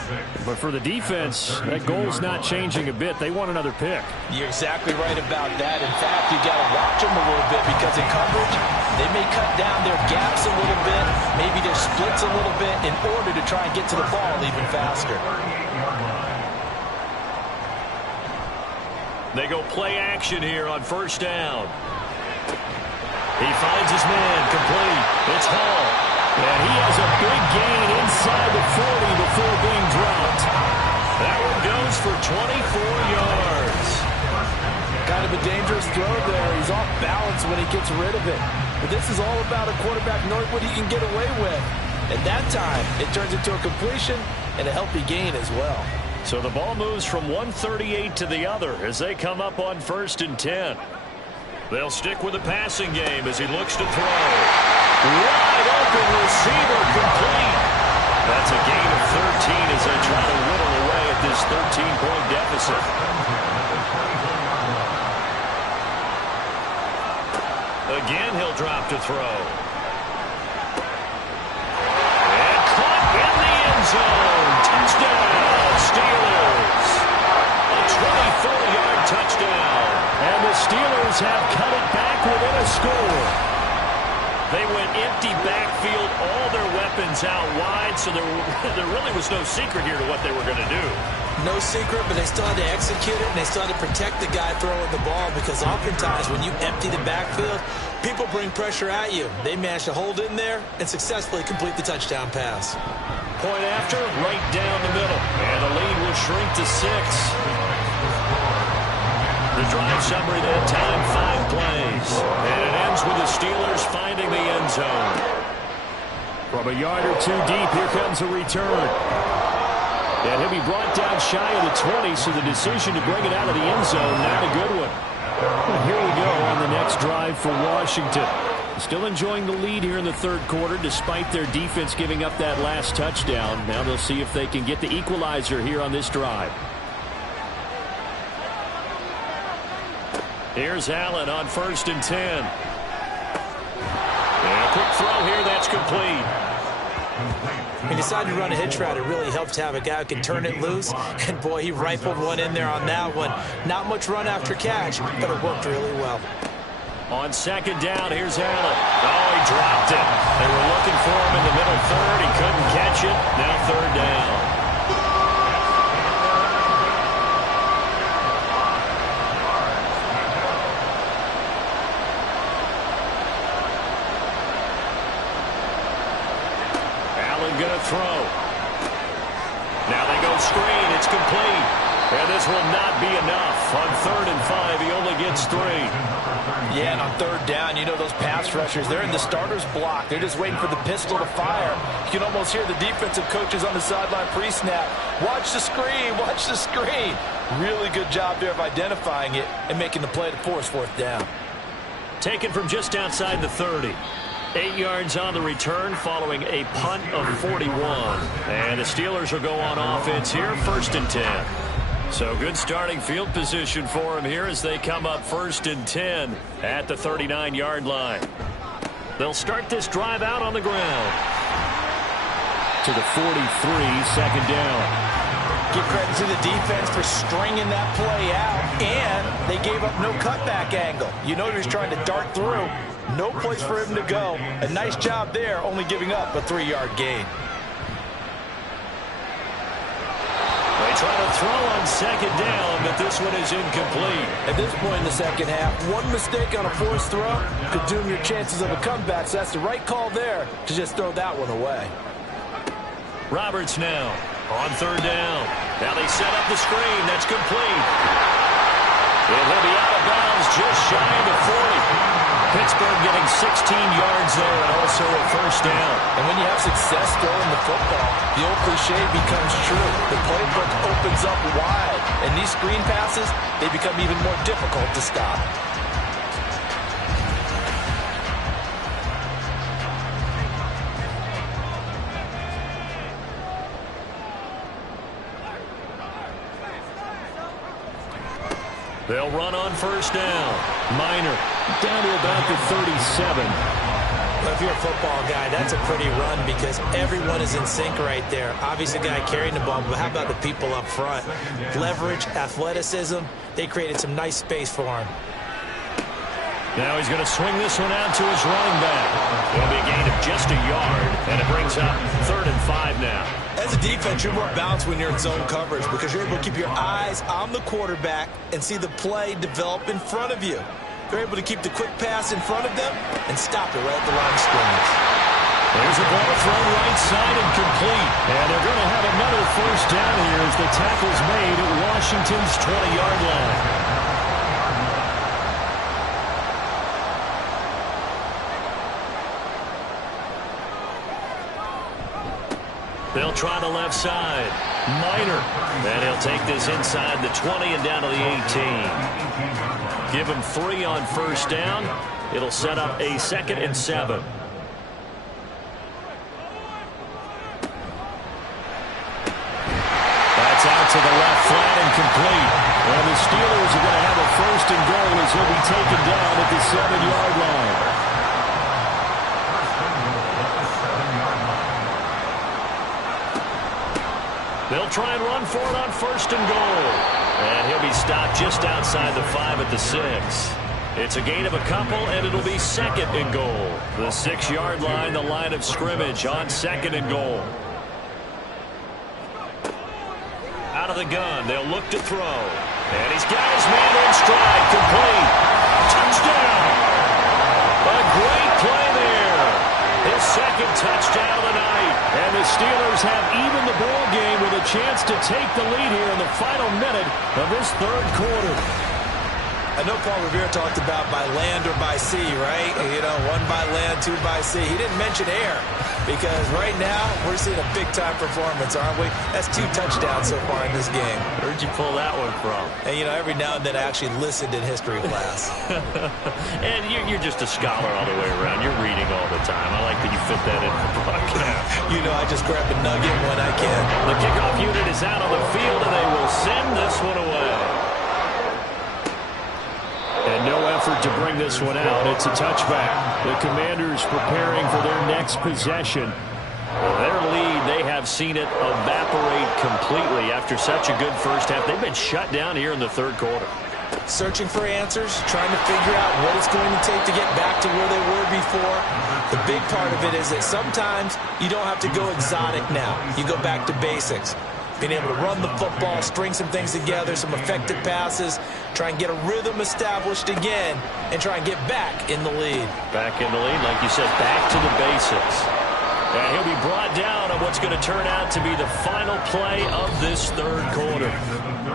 But for the defense, that goal's not changing a bit. They want another pick. You're exactly right about that. In fact, you got to watch them a little bit because in coverage, they may cut down their gaps a little bit, maybe their splits a little bit in order to try and get to the ball even faster. They go play action here on first down. He finds his man, complete. It's Hall. And he has a big gain inside the 40 before being dropped. That one goes for 24 yards. Kind of a dangerous throw there. He's off balance when he gets rid of it. But this is all about a quarterback knowing what he can get away with. At that time, it turns into a completion and a healthy gain as well. So the ball moves from 138 to the other as they come up on 1st and 10. They'll stick with the passing game as he looks to throw. Wide open receiver, complete. That's a gain of 13 as they try to whittle away at this 13-point deficit. Again, he'll drop to throw. And caught in the end zone. Touchdown, Steelers. A 24-yard touchdown. And the Steelers have cut it back within a score. They went empty backfield, all their weapons out wide, so there really was no secret here to what they were going to do. No secret, but they still had to execute it, and they still had to protect the guy throwing the ball because oftentimes when you empty the backfield, people bring pressure at you. They managed to hold in there and successfully complete the touchdown pass. Point after, right down the middle, and the lead will shrink to 6. The drive summary that time, 5 plays. And it ends with the Steelers finding the end zone. From a yard or 2 deep, here comes a return. And he'll be brought down shy of the 20, so the decision to bring it out of the end zone, not a good one. And here we go on the next drive for Washington. Still enjoying the lead here in the 3rd quarter, despite their defense giving up that last touchdown. Now they'll see if they can get the equalizer here on this drive. Here's Allen on 1st and 10. And a quick throw here, that's complete. When you decide to run a hitch route, it really helps to have a guy who can turn it loose. And, boy, he rifled one in there on that one. Not much run after catch, but it worked really well. On second down, here's Allen. Oh, he dropped it. They were looking for him in the middle third. He couldn't catch it. Now third down. Going to throw. Now they go screen. It's complete. And this will not be enough. On 3rd and 5, he only gets 3. Yeah, and on 3rd down, you know those pass rushers, they're in the starter's block. They're just waiting for the pistol to fire. You can almost hear the defensive coaches on the sideline pre-snap. Watch the screen. Watch the screen. Really good job there of identifying it and making the play to force 4th down. Taken from just outside the 30. 8 yards on the return following a punt of 41. And the Steelers will go on offense here, 1st and 10. So good starting field position for them here as they come up 1st and 10 at the 39-yard line. They'll start this drive out on the ground. To the 43, 2nd down. Give credit to the defense for stringing that play out, and they gave up no cutback angle. You know he was trying to dart through. No place for him to go. A nice job there, only giving up a 3-yard gain. They try to throw on 2nd down, but this one is incomplete. At this point in the 2nd half, one mistake on a forced throw could doom your chances of a comeback, so that's the right call there to just throw that one away. Roberts now on 3rd down. Now they set up the screen. That's complete. It will be out of bounds just shy of the 40. Pittsburgh getting 16 yards there and also a 1st down. And when you have success throwing the football, the old cliche becomes true. The playbook opens up wide, and these screen passes, they become even more difficult to stop. They'll run on 1st down. Minor down to about the 37. Well, if you're a football guy, that's a pretty run because everyone is in sync right there. Obviously, the guy carrying the ball, but how about the people up front? Leverage, athleticism, they created some nice space for him. Now he's going to swing this one out to his running back. It'll be a gain of just a yard, and it brings up 3rd and 5 now. As a defense, you're more balanced when you're in zone coverage because you're able to keep your eyes on the quarterback and see the play develop in front of you. You're able to keep the quick pass in front of them and stop it right at the line of scrimmage. There's a ball thrown right side and complete. And they're going to have another 1st down here as the tackle's made at Washington's 20-yard line. They'll try the left side. Minor. And he'll take this inside the 20 and down to the 18. Give him 3 on 1st down. It'll set up a 2nd and 7. That's out to the left flat and complete. And the Steelers are going to have a 1st and goal as he'll be taken down at the 7-yard line. They'll try and run for it on 1st and goal. And he'll be stopped just outside the 5 at the 6. It's a gain of a couple, and it'll be 2nd and goal. The 6-yard line, the line of scrimmage on 2nd and goal. Out of the gun, they'll look to throw. And he's got his man in stride, complete. Touchdown! A great play there. His 2nd touchdown of the night. And the Steelers have even the ball game with a chance to take the lead here in the final minute of this 3rd quarter. I know Paul Revere talked about by land or by sea, right? You know, 1 by land, 2 by sea. He didn't mention air because right now we're seeing a big-time performance, aren't we? That's 2 touchdowns so far in this game. Where'd you pull that one from? And, you know, every now and then I actually listened in history class. And you're just a scholar all the way around. You're reading all the time. I like that you fit that in the broadcast. You know, I just grab a nugget when I can. The kickoff unit is out on the field, and they will send this one away. And no effort to bring this one out. It's a touchback. The Commanders preparing for their next possession. Their lead, they have seen it evaporate completely after such a good first half. They've been shut down here in the third quarter. Searching for answers, trying to figure out what it's going to take to get back to where they were before. The big part of it is that sometimes you don't have to go exotic now. You go back to basics. Being able to run the football, string some things together, some effective passes, try and get a rhythm established again, and try and get back in the lead. Back in the lead, like you said, back to the basics. And he'll be brought down on what's going to turn out to be the final play of this third quarter.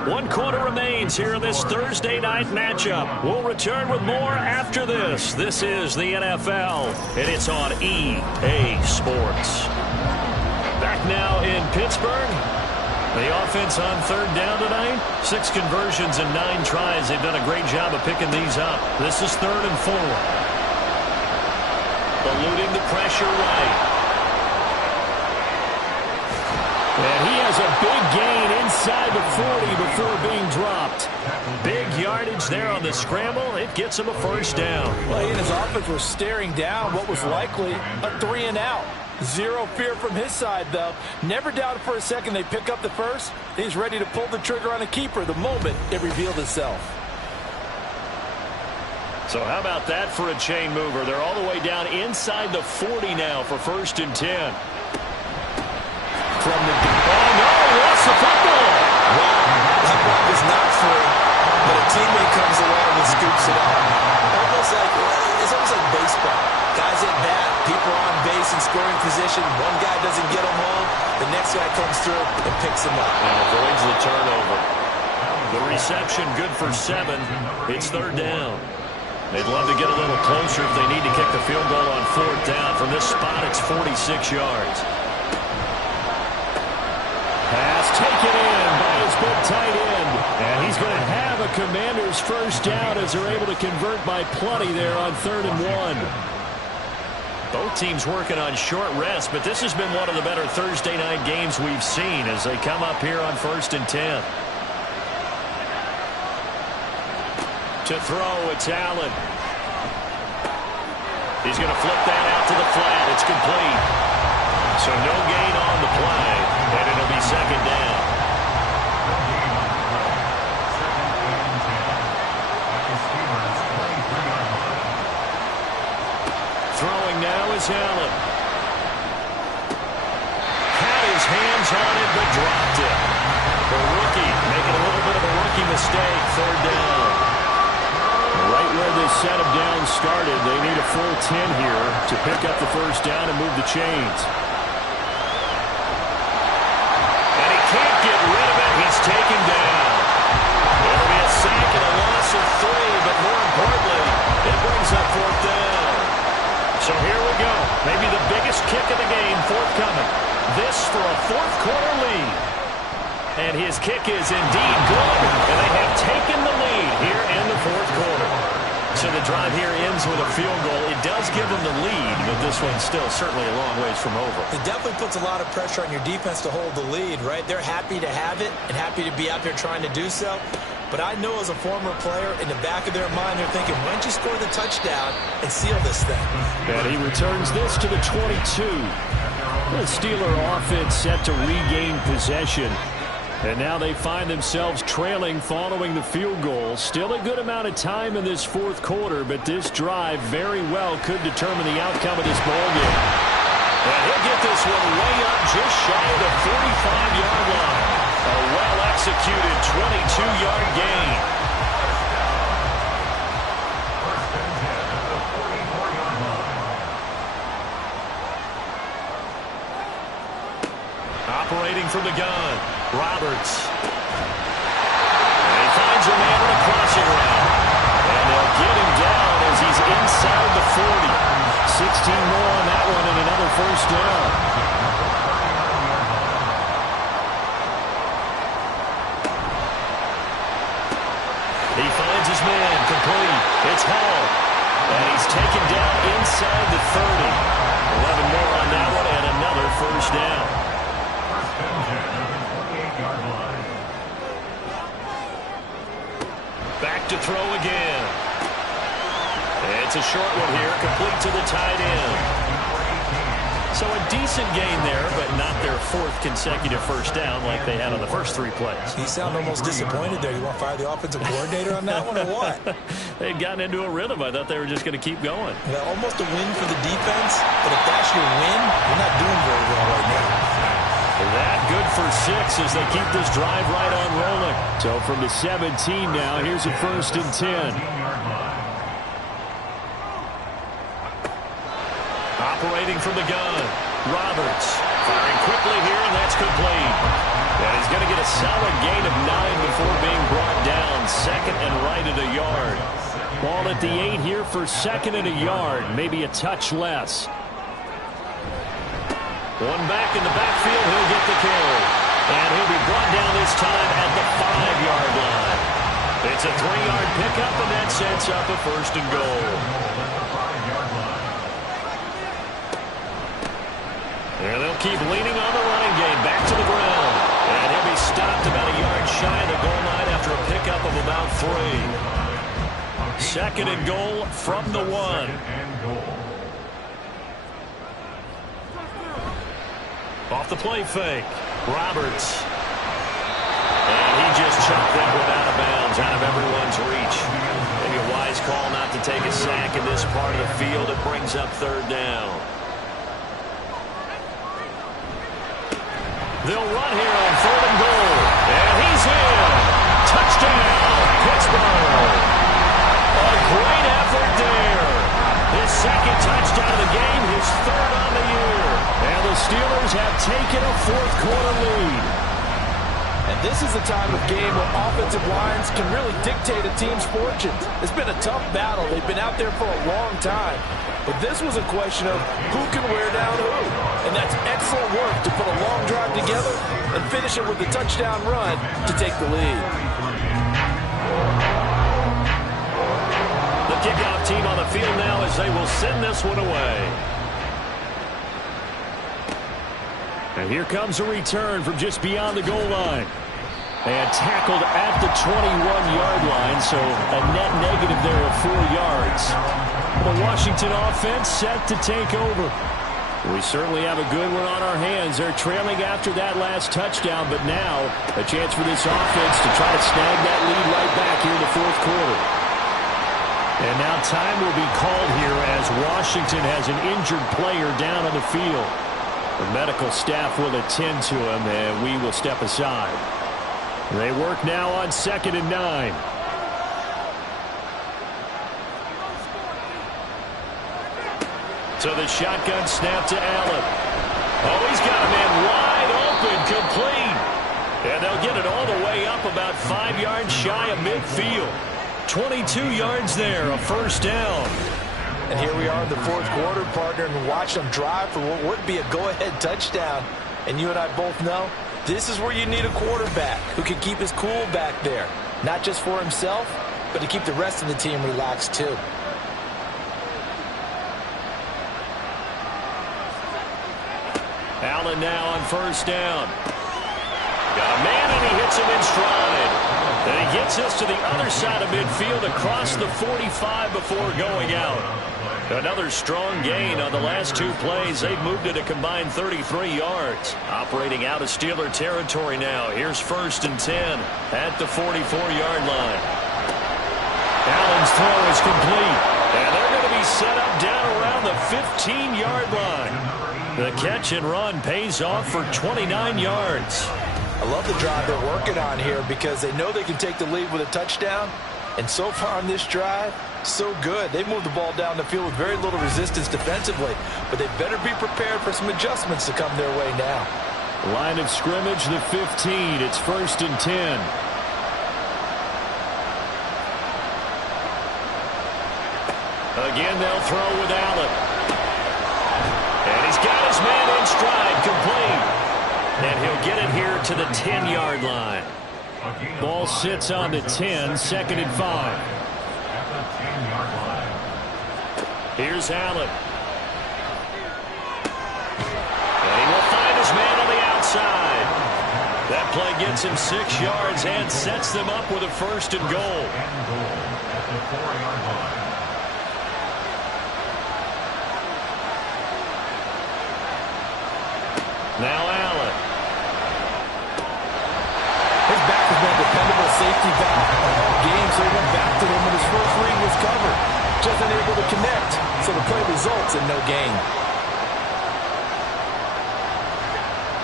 1 quarter remains here in this Thursday night matchup. We'll return with more after this. This is the NFL, and it's on EA Sports. Back now in Pittsburgh. The offense on third down tonight. 6 conversions and 9 tries. They've done a great job of picking these up. This is 3rd and 4. Eluding the pressure right. And he has a big gain inside the 40 before being dropped. Big yardage there on the scramble. It gets him a first down. Well, he and his offense were staring down what was likely a 3 and out. Zero fear from his side, though. Never doubted for a second they pick up the first. He's ready to pull the trigger on a keeper the moment it revealed itself. So how about that for a chain mover? They're all the way down inside the 40 now for 1st and 10. From the oh no, lost the football. Wow, that ball was not free, but a teammate comes along and scoops it up. It's almost like baseball. Guys at bat, people on base in scoring position. One guy doesn't get him home, the next guy comes through and picks him up. And avoids the turnover. The reception good for 7. It's 3rd down. They'd love to get a little closer if they need to kick the field goal on 4th down. From this spot, it's 46 yards. Pass taken in by his big tight end. And he's going to have a Commander's first down as they're able to convert by plenty there on 3rd and 1. Both teams working on short rest, but this has been one of the better Thursday night games we've seen as they come up here on 1st and 10. To throw, it's Allen. He's going to flip that out to the flat. It's complete. So no gain on the play, and it'll be 2nd down. Throwing now is Allen. Had his hands on it, but dropped it. The rookie making a little bit of a rookie mistake. 3rd down. Right where this set of downs started, they need a full 10 here to pick up the first down and move the chains. And he can't get rid of it. He's taken down. It'll be a sack and a loss of 3, but more importantly, it brings up 4th down. So here we go. Maybe the biggest kick of the game forthcoming. This for a 4th quarter lead. And his kick is indeed good, and they have taken the lead here in the 4th quarter. So the drive here ends with a field goal. It does give them the lead, but this one's still certainly a long ways from over. It definitely puts a lot of pressure on your defense to hold the lead, right? They're happy to have it and happy to be out there trying to do so. But I know as a former player, in the back of their mind, they're thinking, why don't you score the touchdown and seal this thing? And he returns this to the 22. The Steeler offense set to regain possession. And now they find themselves trailing following the field goal. Still a good amount of time in this 4th quarter, but this drive very well could determine the outcome of this ballgame. And he'll get this one way up just shy of the 45-yard line. A well-executed 22-yard gain. Operating from the gun, Roberts. And he finds a man on a crossing route. And they'll get him down as he's inside the 40. 16 more on that one and another first down. He finds his man, complete. It's Hall. And he's taken down inside the 30. 11 more on that one and another first down. Back to throw again. It's a short one here, complete to the tight end. So a decent gain there, but not their fourth consecutive first down like they had on the first 3 plays. You sound almost disappointed there. You want to fire the offensive coordinator on that one or what? They'd gotten into a rhythm. I thought they were just going to keep going. Well, almost a win for the defense, but if that's your win, you're not doing very well right now. That good for 6 as they keep this drive right on rolling. So from the 17 now, here's a 1st and 10. Operating from the gun, Roberts firing quickly here, and that's complete. And he's going to get a solid gain of 9 before being brought down. 2nd and right at a yard. Ball at the 8 here for 2nd and a yard, maybe a touch less. One back in the backfield, he'll get the carry. And he'll be brought down this time at the 5-yard line. It's a 3-yard pickup, and that sets up a 1st and goal. And they'll keep leaning on the running game. Back to the ground. And he'll be stopped about a yard shy of the goal line after a pickup of about 3. 2nd and goal from the 1. Off the play fake. Roberts. And he just chucked that one out of bounds, out of everyone's reach. Maybe a wise call not to take a sack in this part of the field. It brings up 3rd down. They'll run here on 3rd and goal. And he's in. Touchdown, Pittsburgh. A great effort there. His 2nd touchdown of the game, his 3rd on the year. And the Steelers have taken a 4th quarter lead. And this is the time of game where offensive lines can really dictate a team's fortunes. It's been a tough battle. They've been out there for a long time. But this was a question of who can wear down who. And that's excellent work to put a long drive together and finish it with a touchdown run to take the lead. The kickoff team on the field now as they will send this one away. And here comes a return from just beyond the goal line. And tackled at the 21-yard line, so a net negative there of 4 yards. The Washington offense set to take over. We certainly have a good one on our hands. They're trailing after that last touchdown, but now a chance for this offense to try to snag that lead right back here in the 4th quarter. And now time will be called here as Washington has an injured player down on the field. The medical staff will attend to him, and we will step aside. They work now on 2nd and 9. So the shotgun snap to Allen. Oh, he's got a man wide open, complete. And they'll get it all the way up about 5 yards shy of midfield. 22 yards there, a 1st down. And here we are in the 4th quarter, partner, and watch them drive for what would be a go-ahead touchdown. And you and I both know this is where you need a quarterback who can keep his cool back there. Not just for himself, but to keep the rest of the team relaxed too. Allen now on 1st down. Got a man, and he hits him in stride. And he gets us to the other side of midfield across the 45 before going out. Another strong gain on the last 2 plays. They've moved it a combined 33 yards. Operating out of Steeler territory now. Here's 1st and 10 at the 44-yard line. Allen's throw is complete. And they're going to be set up down around the 15-yard line. The catch and run pays off for 29 yards. I love the drive they're working on here because they know they can take the lead with a touchdown. And so far on this drive, so good. They moved the ball down the field with very little resistance defensively, but they better be prepared for some adjustments to come their way now. Line of scrimmage, the 15. It's 1st and 10. Again, they'll throw with Allen. And he's got his man in stride, complete. And he'll get it here to the 10-yard line. Ball sits on the 10, 2nd and 5. Here's Allen. And he will find his man on the outside. That play gets him 6 yards and sets them up with a 1st and goal. Now Allen. His back has been a dependable safety valve all game, so he went back to him when his first read was covered. Just unable to connect, so the play results in no gain.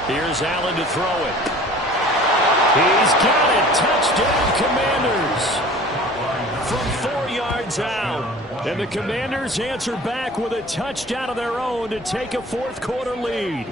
Here's Allen to throw it. He's got it. Touchdown, Commanders. From 4 yards out. And the Commanders answer back with a touchdown of their own to take a fourth-quarter lead.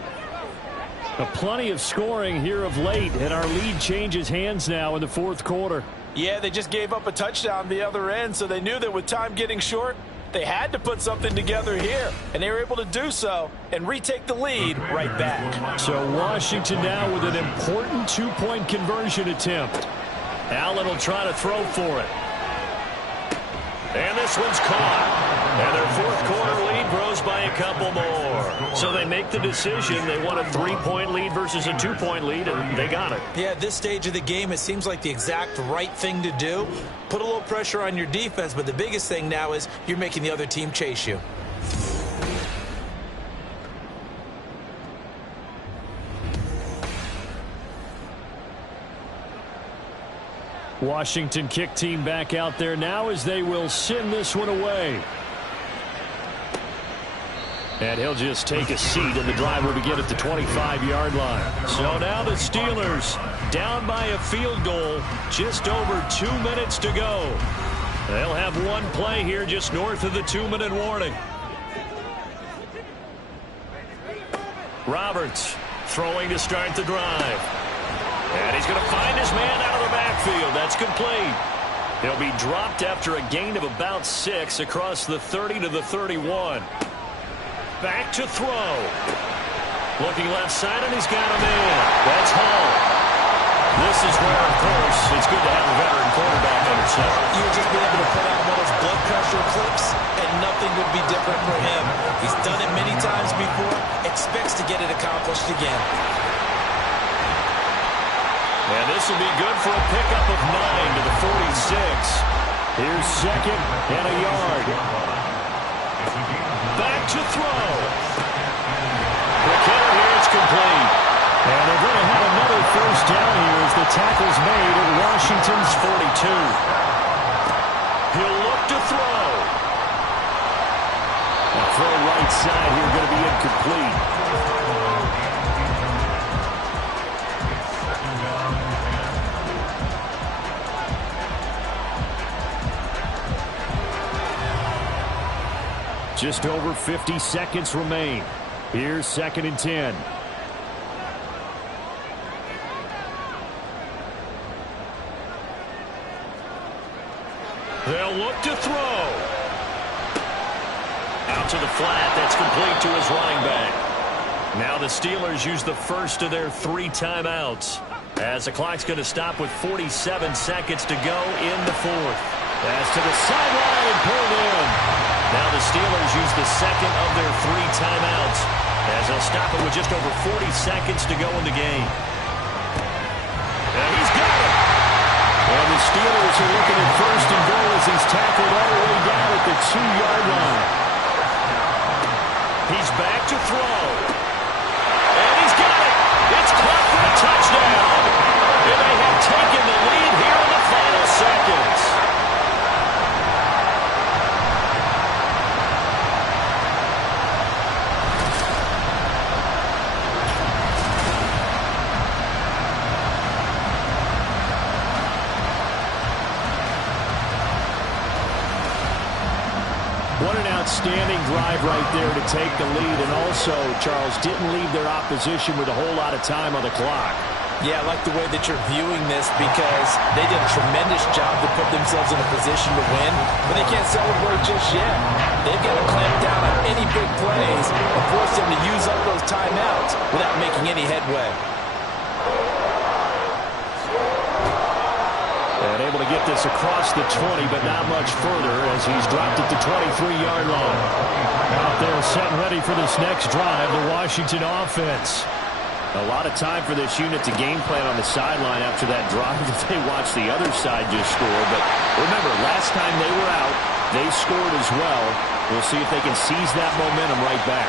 Plenty of scoring here of late, and our lead changes hands now in the fourth quarter. Yeah, they just gave up a touchdown the other end, so they knew that with time getting short, they had to put something together here, and they were able to do so and retake the lead right back. So Washington now with an important two-point conversion attempt. Allen will try to throw for it. And this one's caught. And their fourth-quarter lead grows by a couple more. So they make the decision. They want a three-point lead versus a two-point lead, and they got it. Yeah, at this stage of the game, it seems like the exact right thing to do. Put a little pressure on your defense, but the biggest thing now is you're making the other team chase you. Washington kick team back out there now as they will send this one away. And he'll just take a seat, and the driver to get at the 25-yard line. So now the Steelers down by a field goal, just over 2 minutes to go. They'll have one play here just north of the 2-minute warning. Roberts throwing to start the drive. And he's going to find his man out of the backfield. That's complete. He'll be dropped after a gain of about 6 across the 30 to the 31. Back to throw. Looking left side, and he's got a man. That's Hall. This is where, of course, it's good to have a veteran quarterback under center. You would just be able to put out one of those blood pressure clips, and nothing would be different for him. He's done it many times before, expects to get it accomplished again. And this will be good for a pickup of 9 to the 46. Here's second and a yard. Back to throw. The kicker here, it's complete. And they're going to have another first down here as the tackle's made at Washington's 42. He'll look to throw. A throw right side here going to be incomplete. Just over 50 seconds remain. Here's second and 10. They'll look to throw. Out to the flat. That's complete to his running back. Now the Steelers use the first of their 3 timeouts, as the clock's going to stop with 47 seconds to go in the fourth. Pass to the sideline and pulled in. Now the Steelers use the second of their 3 timeouts, as they'll stop it with just over 40 seconds to go in the game. And he's got it. And the Steelers are looking at first and goal as he's tackled all the way down at the 2-yard line. He's back to throw. And he's got it. It's caught for a touchdown. And they have taken the lead here in the final seconds. What an outstanding drive right there to take the lead, and also, Charles, didn't leave their opposition with a whole lot of time on the clock. Yeah, I like the way that you're viewing this, because they did a tremendous job to put themselves in a position to win, but they can't celebrate just yet. They've got to clamp down on any big plays and force them to use up those timeouts without making any headway. And able to get this across the 20, but not much further as he's dropped at the 23-yard line. Out there set and ready for this next drive, the Washington offense. A lot of time for this unit to game plan on the sideline after that drive that they watched the other side just score. But remember, last time they were out, they scored as well. We'll see if they can seize that momentum right back.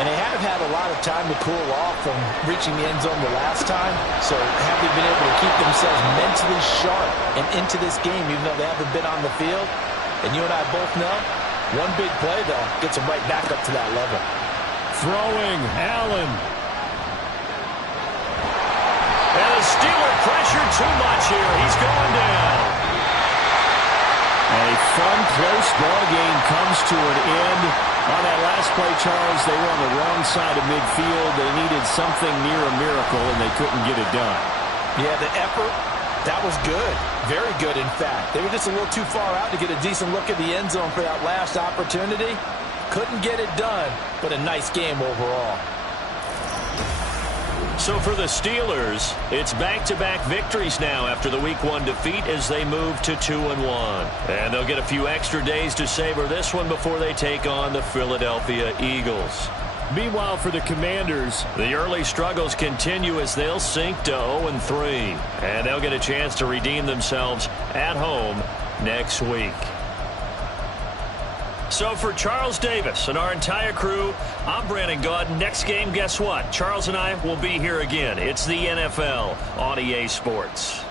And they have had a lot of time to cool off from reaching the end zone the last time. So have they been able to keep themselves mentally sharp and into this game, even though they haven't been on the field? And you and I both know, one big play, though, gets them right back up to that level. Throwing, Allen. And the Steeler pressured too much here. He's going down. A fun, close ball game comes to an end. On that last play, Charles, they were on the wrong side of midfield. They needed something near a miracle, and they couldn't get it done. Yeah, the effort, that was good. Very good, in fact. They were just a little too far out to get a decent look at the end zone for that last opportunity. Couldn't get it done, but a nice game overall. So for the Steelers, it's back-to-back victories now after the Week 1 defeat as they move to 2-1. And they'll get a few extra days to savor this one before they take on the Philadelphia Eagles. Meanwhile, for the Commanders, the early struggles continue as they'll sink to 0-3. And they'll get a chance to redeem themselves at home next week. So for Charles Davis and our entire crew, I'm Brandon Gaudin. Next game, guess what? Charles and I will be here again. It's the NFL on EA Sports.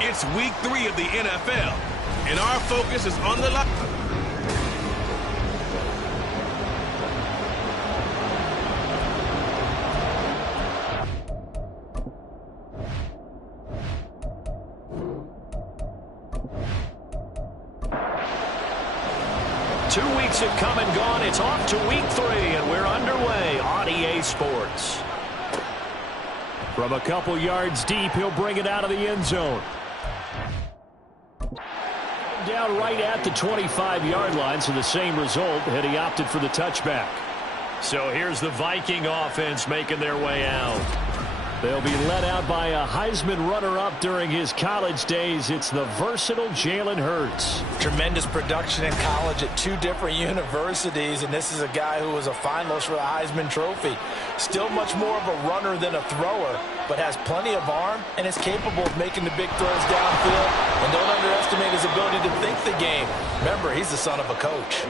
It's week 3 of the NFL, and our focus is on the locker. Two weeks have come and gone. It's off to week 3, and we're underway on EA Sports. From a couple yards deep, he'll bring it out of the end zone. Down right at the 25-yard line, so the same result had he opted for the touchback. So here's the Viking offense making their way out. They'll be led out by a Heisman runner-up during his college days. It's the versatile Jalen Hurts. Tremendous production in college at 2 different universities, and this is a guy who was a finalist for the Heisman Trophy. Still much more of a runner than a thrower, but has plenty of arm and is capable of making the big throws downfield. And don't underestimate his ability to think the game. Remember, he's the son of a coach.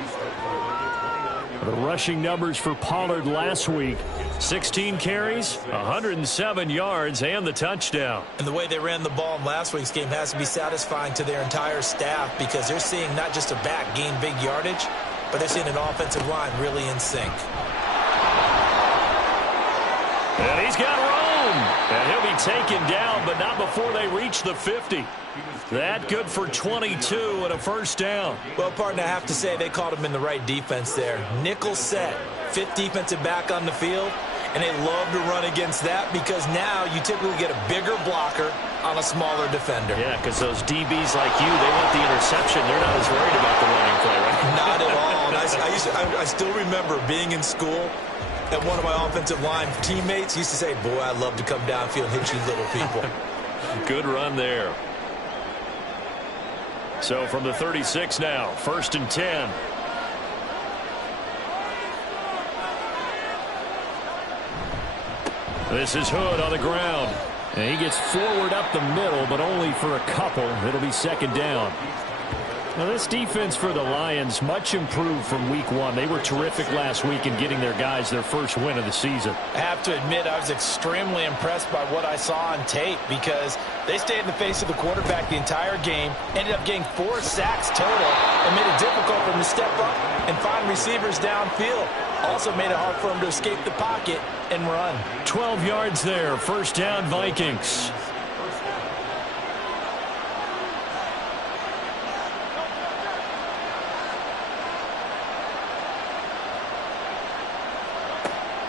The rushing numbers for Pollard last week: 16 carries, 107 yards, and the touchdown. And the way they ran the ball in last week's game has to be satisfying to their entire staff, because they're seeing not just a back gain big yardage, but they're seeing an offensive line really in sync. And he's got room. And he'll be taken down, but not before they reach the 50. That good for 22 and a first down. Well, partner, I have to say they caught him in the right defense there. Nickel set, fifth defensive back on the field, and they love to run against that, because now you typically get a bigger blocker on a smaller defender. Yeah, because those DBs like you, they want the interception. They're not as worried about the running play, right? Not at all. And I still remember being in school, and one of my offensive line teammates used to say, boy, I love to come downfield and hit you little people. Good run there. So from the 36 now, 1st and 10. This is Hood on the ground. And he gets forward up the middle, but only for a couple. It'll be 2nd down. Now, this defense for the Lions, much improved from week 1. They were terrific last week in getting their guys their first win of the season. I have to admit, I was extremely impressed by what I saw on tape, because they stayed in the face of the quarterback the entire game, ended up getting 4 sacks total, and made it difficult for them to step up and find receivers downfield. Also made it hard for them to escape the pocket and run. 12 yards there, 1st down Vikings.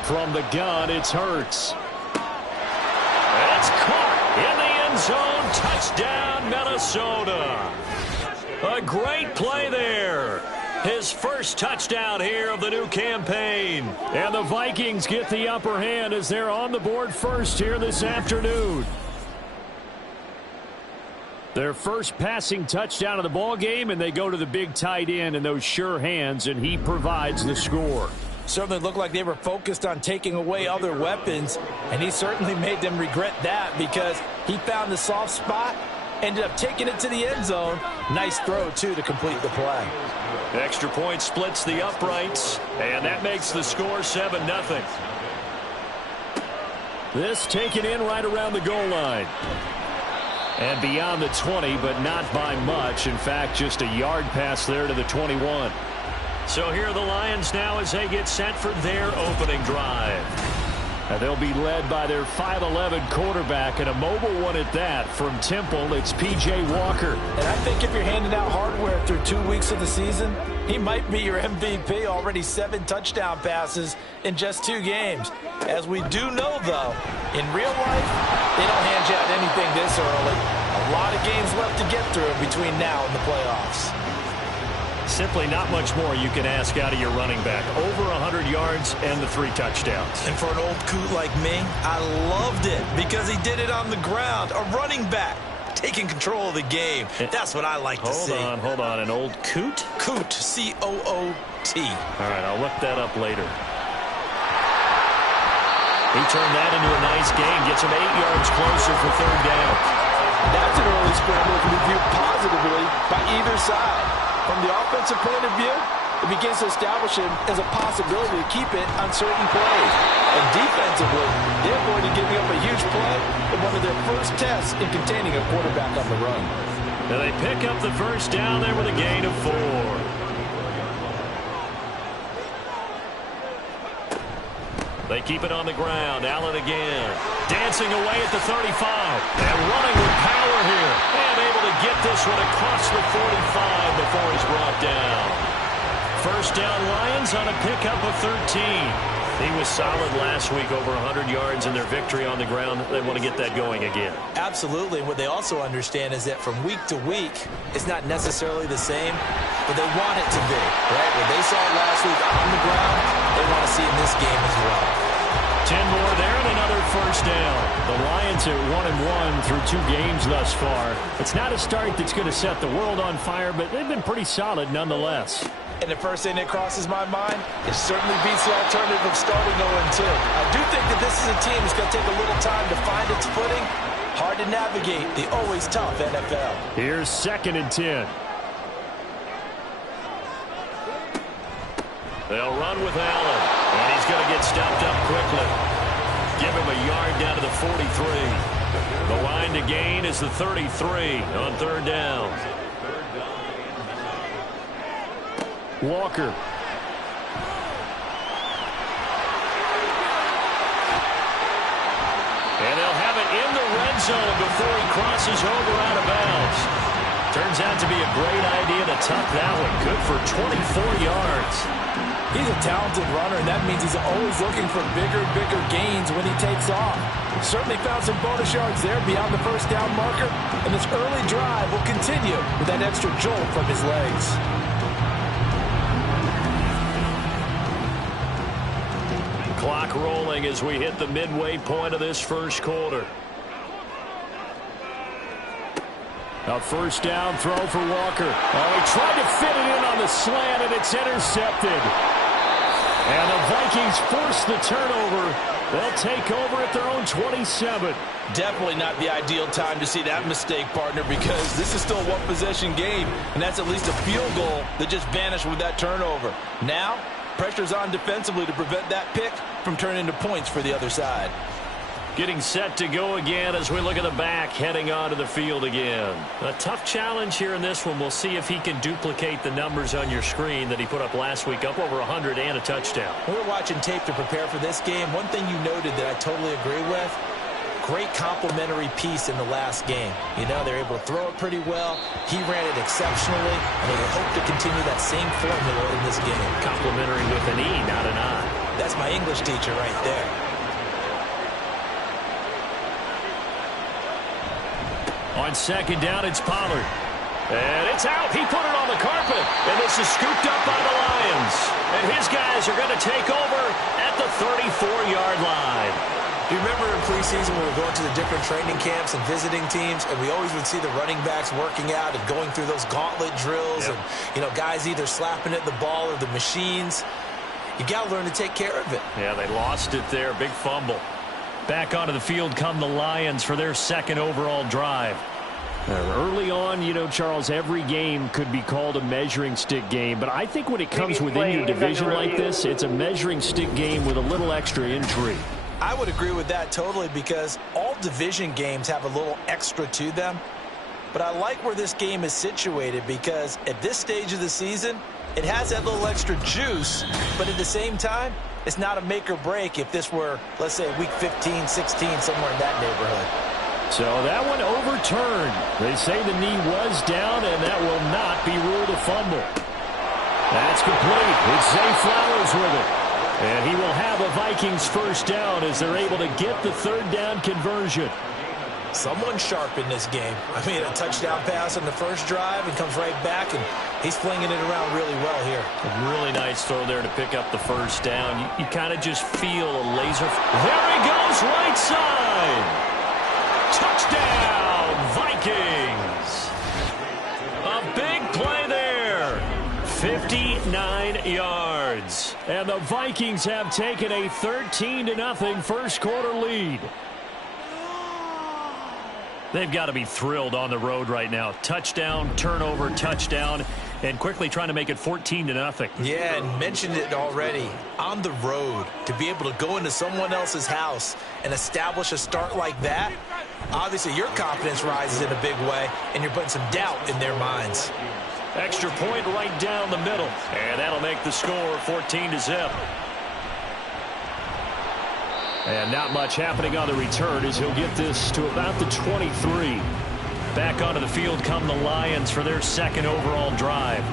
From the gun, it's Hurts. It's caught in the end zone. Touchdown, Minnesota. A great play there. His first touchdown here of the new campaign. And the Vikings get the upper hand as they're on the board first here this afternoon. Their first passing touchdown of the ball game, and they go to the big tight end in those sure hands, and he provides the score. Certainly looked like they were focused on taking away other weapons, and he certainly made them regret that, because he found the soft spot, ended up taking it to the end zone. Nice throw, too, to complete the play. Extra point splits the uprights, and that makes the score 7-0. This taken in right around the goal line. And beyond the 20, but not by much. In fact, just a yard pass there to the 21. So here are the Lions now as they get set for their opening drive. And they'll be led by their 5'11" quarterback, and a mobile one at that. From Temple, it's P.J. Walker. And I think if you're handing out hardware through 2 weeks of the season, he might be your MVP. Already 7 touchdown passes in just 2 games. As we do know, though, in real life, they don't hand you out anything this early. A lot of games left to get through between now and the playoffs. Simply not much more you can ask out of your running back. Over 100 yards and the 3 touchdowns. And for an old coot like me, I loved it, because he did it on the ground. A running back taking control of the game. That's what I like to see. Hold on. An old coot? Coot, C-O-O-T. All right, I'll look that up later. He turned that into a nice gain. Gets him 8 yards closer for 3rd down. That's an early scramble that can be viewed positively by either side. From the offensive point of view, it begins to establish him as a possibility to keep it on certain plays. And defensively, they're going to give up a huge play in one of their first tests in containing a quarterback on the run. And they pick up the first down there with a gain of 4. They keep it on the ground. Allen again. Dancing away at the 35. And running with power here. And able to get this one across the 45 before he's brought down. First down Lions on a pickup of 13. He was solid last week, over 100 yards in their victory on the ground. They want to get that going again. Absolutely. What they also understand is that from week to week, it's not necessarily the same, but they want it to be, right? What they saw last week on the ground, they want to see in this game as well. 10 more there and another first down. The Lions are 1-1 through 2 games thus far. It's not a start that's going to set the world on fire, but they've been pretty solid nonetheless. And the first thing that crosses my mind, it certainly beats the alternative of starting 0-2. I do think that this is a team that's going to take a little time to find its footing. Hard to navigate the always tough NFL. Here's 2nd and 10. They'll run with Allen, and he's going to get stopped up quickly. Give him a yard down to the 43. The line to gain is the 33 on 3rd down. Walker. And they'll have it in the red zone before he crosses over out of bounds. Turns out to be a great idea to tuck that one. Good for 24 yards. He's a talented runner, and that means he's always looking for bigger and bigger gains when he takes off. Certainly found some bonus yards there beyond the first down marker, and this early drive will continue with that extra jolt from his legs. Clock rolling as we hit the midway point of this first quarter. A first down throw for Walker. Oh, he tried to fit it in on the slant, and it's intercepted. And the Vikings force the turnover. They'll take over at their own 27. Definitely not the ideal time to see that mistake, partner, because this is still a one-possession game, and that's at least a field goal that just vanished with that turnover. Now, pressure's on defensively to prevent that pick from turning into points for the other side. Getting set to go again as we look at the back, heading onto the field again. A tough challenge here in this one. We'll see if he can duplicate the numbers on your screen that he put up last week, up over 100 and a touchdown. We're watching tape to prepare for this game. One thing you noted that I totally agree with, great complimentary piece in the last game. You know, they're able to throw it pretty well. He ran it exceptionally, and they hope to continue that same formula in this game. Complimentary with an E, not an I. That's my English teacher right there. On 2nd down, it's Pollard. And it's out. He put it on the carpet. And this is scooped up by the Lions. And his guys are going to take over at the 34-yard line. You remember in preseason when we were going to the different training camps and visiting teams, and we always would see the running backs working out and going through those gauntlet drills, and, you know, guys either slapping at the ball or the machines. You got to learn to take care of it. Yeah, they lost it there. Big fumble. Back onto the field come the Lions for their 2nd overall drive. Early on, you know, Charles, every game could be called a measuring stick game. But I think when it comes within your division like this, it's a measuring stick game with a little extra intrigue. I would agree with that totally, because all division games have a little extra to them. But I like where this game is situated, because at this stage of the season, it has that little extra juice, but at the same time, it's not a make or break if this were, let's say, week 15, 16, somewhere in that neighborhood. So that one overturned. They say the knee was down, and that will not be ruled a fumble. That's complete. It's Zay Flowers with it. And he will have a Vikings first down as they're able to get the 3rd down conversion. Someone sharp in this game. I mean, a touchdown pass on the first drive and comes right back, and he's flinging it around really well here. A really nice throw there to pick up the first down. You kind of just feel a laser. There he goes, right side. Touchdown, Vikings. A big play there. 59 yards. And the Vikings have taken a 13-0 first quarter lead. They've got to be thrilled on the road right now. Touchdown, turnover, touchdown, and quickly trying to make it 14-0. Yeah, and mentioned it already. On the road, to be able to go into someone else's house and establish a start like that, obviously your confidence rises in a big way, and you're putting some doubt in their minds. Extra point right down the middle, and that'll make the score 14-0. And not much happening on the return as he'll get this to about the 23. Back onto the field come the Lions for their 2nd overall drive.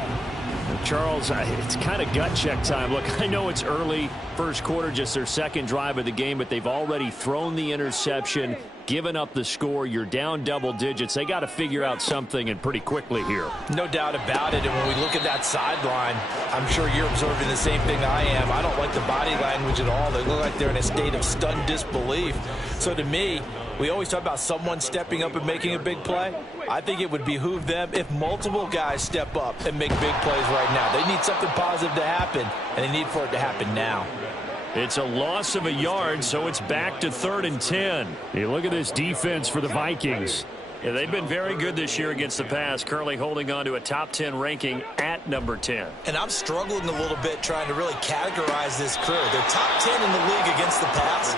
Charles, it's kind of gut check time. Look, I know it's early, first quarter, just their 2nd drive of the game, but they've already thrown the interception, given up the score. You're down double digits. They got to figure out something, and pretty quickly here. No doubt about it, and when we look at that sideline, I'm sure you're observing the same thing I am. I don't like the body language at all. They look like they're in a state of stunned disbelief. So to me, we always talk about someone stepping up and making a big play. I think it would behoove them if multiple guys step up and make big plays right now. They need something positive to happen, and they need for it to happen now. It's a loss of a yard, so it's back to 3rd and 10. You look at this defense for the Vikings. Yeah, they've been very good this year against the pass, currently holding on to a top 10 ranking at number 10. And I'm struggling a little bit trying to really categorize this crew. They're top 10 in the league against the pass,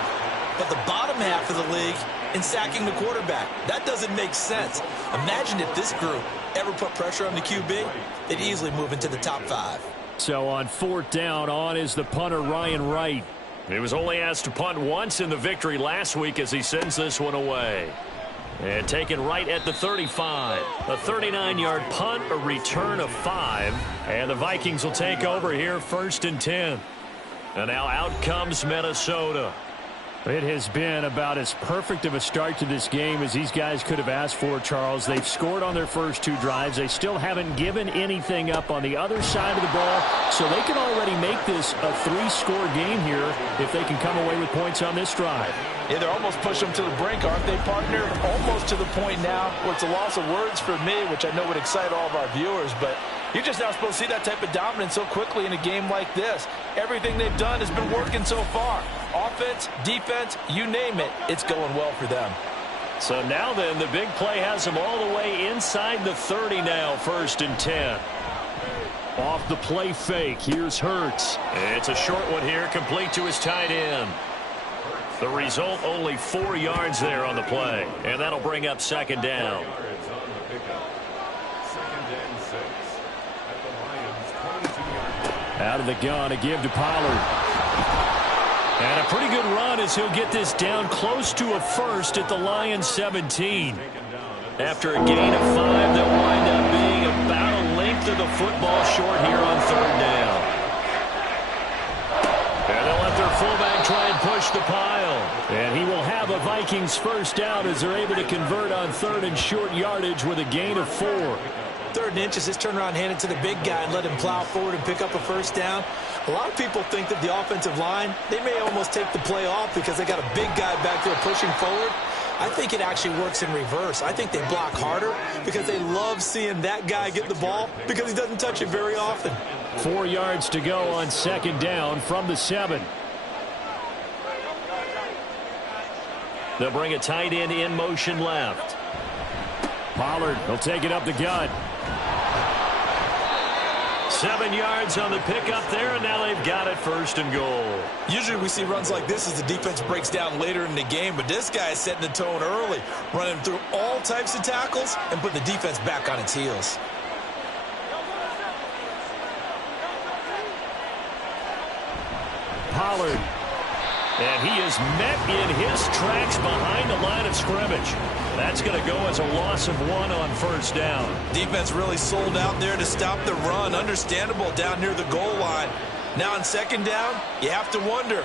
but the bottom half of the league in sacking the quarterback. That doesn't make sense. Imagine if this group ever put pressure on the QB, they'd easily move into the top 5. So on 4th down, on is the punter, Ryan Wright. He was only asked to punt once in the victory last week as he sends this one away. And taken right at the 35. A 39-yard punt, a return of 5. And the Vikings will take over here 1st and 10. And now out comes Minnesota. It has been about as perfect of a start to this game as these guys could have asked for, Charles. They've scored on their first 2 drives. They still haven't given anything up on the other side of the ball, so they can already make this a 3-score game here if they can come away with points on this drive. Yeah, they're almost pushing them to the brink, aren't they, partner? Almost to the point now where it's a loss of words for me, which I know would excite all of our viewers, but you're just not supposed to see that type of dominance so quickly in a game like this. Everything they've done has been working so far. Offense, defense, you name it, it's going well for them. So now then, the big play has them all the way inside the 30 now, 1st and 10. Off the play fake, here's Hurts. It's a short one here, complete to his tight end. The result, only 4 yards there on the play, and that'll bring up 2nd down. Out of the gun, a give to Pollard. And a pretty good run as he'll get this down close to a 1st at the Lions 17. After a gain of 5, they'll wind up being about a length of the football short here on 3rd down. And they'll let their fullback try and push the pile. And he will have a Vikings 1st down as they're able to convert on 3rd and short yardage with a gain of 4. 3rd and inches, just turn around, hand it to the big guy and let him plow forward and pick up a 1st down. A lot of people think that the offensive line, they may almost take the play off because they got a big guy back there pushing forward. I think it actually works in reverse. I think they block harder because they love seeing that guy get the ball because he doesn't touch it very often. 4 yards to go on 2nd down from the 7. They'll bring a tight end in motion left. Pollard will take it up the gut. 7 yards on the pickup there, and now they've got it 1st and goal. Usually we see runs like this as the defense breaks down later in the game, but this guy is setting the tone early, running through all types of tackles and putting the defense back on its heels. Pollard. And he is met in his tracks behind the line of scrimmage. That's going to go as a loss of 1 on 1st down. Defense really sold out there to stop the run. Understandable down near the goal line. Now on 2nd down, you have to wonder,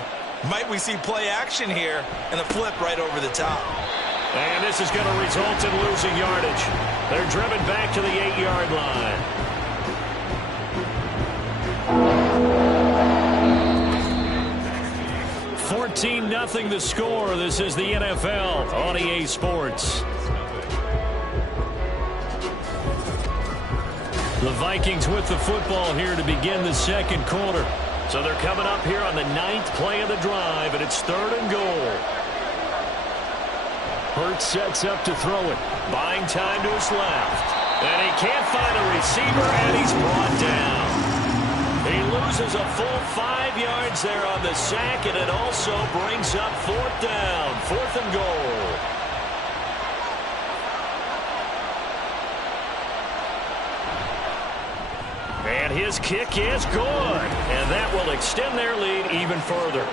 might we see play action here and a flip right over the top? And this is going to result in losing yardage. They're driven back to the 8-yard line. 14-0 the score. This is the NFL on EA Sports. The Vikings with the football here to begin the 2nd quarter. So they're coming up here on the 9th play of the drive, and it's 3rd and goal. Hurts sets up to throw it. Buying time to his left. And he can't find a receiver, and he's brought down. He loses a full 5 yards there on the sack, and it also brings up 4th down, 4th and goal. And his kick is good, and that will extend their lead even further.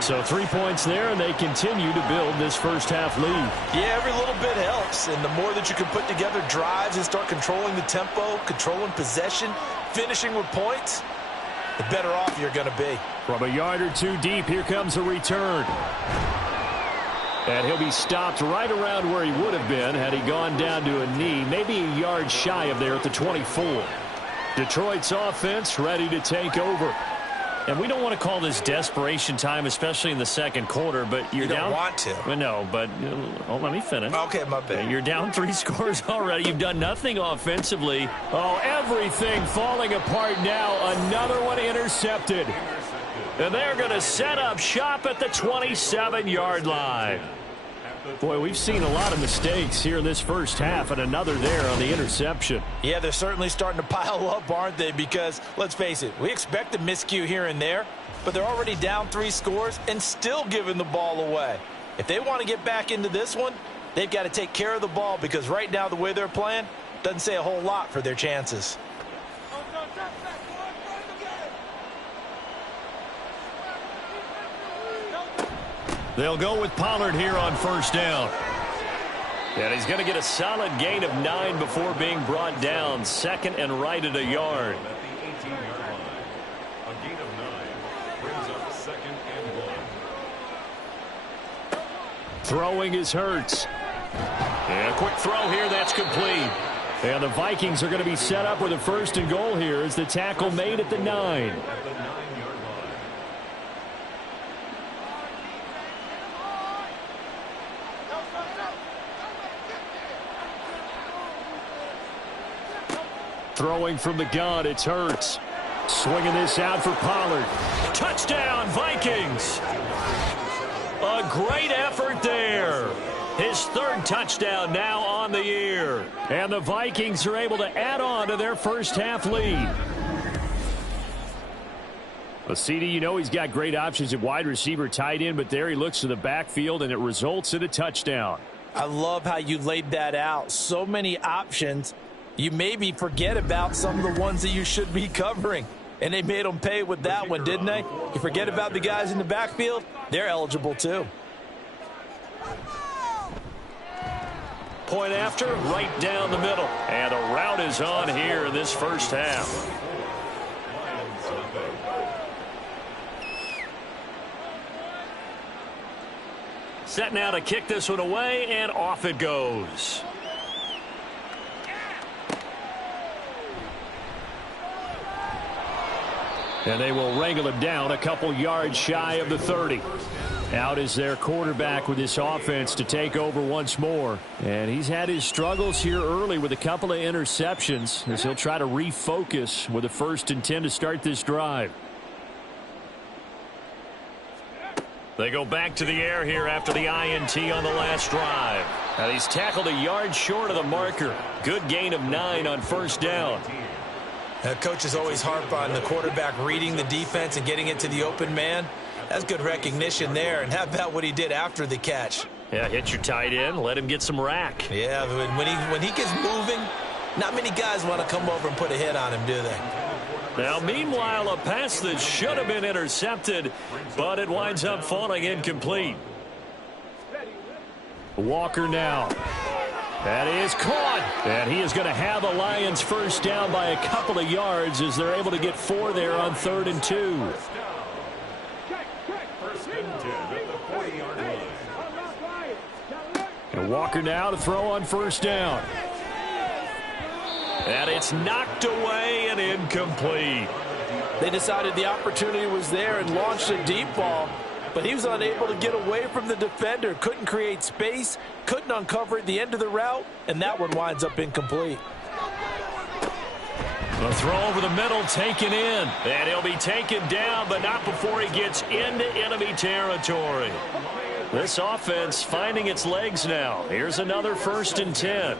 So 3 points there, and they continue to build this 1st half lead. Yeah, every little bit helps, and the more that you can put together drives and start controlling the tempo, controlling possession, finishing with points, the better off you're going to be. From a yard or 2 deep, here comes a return. And he'll be stopped right around where he would have been had he gone down to a knee, maybe a yard shy of there at the 24. Detroit's offense ready to take over. And we don't want to call this desperation time, especially in the second quarter, but you're down. You don't want to. Well, no, but let me finish. Okay, my bad. You're down 3 scores already. You've done nothing offensively. Oh, everything falling apart now. Another one intercepted. And they're going to set up shop at the 27-yard line. Boy, we've seen a lot of mistakes here in this first half, and another there on the interception. Yeah, they're certainly starting to pile up, aren't they? Because, let's face it, we expect a miscue here and there, but they're already down 3 scores and still giving the ball away. If they want to get back into this one, they've got to take care of the ball, because right now the way they're playing doesn't say a whole lot for their chances. They'll go with Pollard here on first down. And he's going to get a solid gain of 9 before being brought down. Second and right at a yard. At the 18-yard line. A gain of 9 brings up second and 1. Throwing is Hurts. And a quick throw here, that's complete. And the Vikings are going to be set up with a first and goal here as the tackle made at the 9. Throwing from the gun, it's Hurts. Swinging this out for Pollard. Touchdown, Vikings! A great effort there. His 3rd touchdown now on the year. And the Vikings are able to add on to their first half lead. Well, CD, you know he's got great options at wide receiver, tight end, but there he looks to the backfield, and it results in a touchdown. I love how you laid that out. So many options. You maybe forget about some of the ones that you should be covering. And they made them pay with that one, didn't they? You forget about the guys in the backfield, they're eligible too. Point after, right down the middle. And a route is on here in this first half. Set now to kick this one away, and off it goes. And they will wrangle him down a couple yards shy of the 30. Out is their quarterback with this offense to take over once more. And he's had his struggles here early with a couple of interceptions as he'll try to refocus with a 1st and 10 to start this drive. They go back to the air here after the INT on the last drive. And he's tackled a yard short of the marker. Good gain of 9 on first down. Coaches always harp on the quarterback reading the defense and getting it to the open man. That's good recognition there. And how about what he did after the catch? Yeah, hit your tight end, let him get some rack. Yeah, when he gets moving, not many guys want to come over and put a hit on him, do they? Now, meanwhile, a pass that should have been intercepted, but it winds up falling incomplete. Walker now. That is caught. And he is going to have the Lions first down by a couple of yards as they're able to get 4 there on 3rd and 2. And Walker now to throw on first down. And it's knocked away and incomplete. They decided the opportunity was there and launched a deep ball, but he was unable to get away from the defender. Couldn't create space, couldn't uncover at the end of the route, and that one winds up incomplete. The throw over the middle taken in. And he'll be taken down, but not before he gets into enemy territory. This offense finding its legs now. Here's another 1st and 10.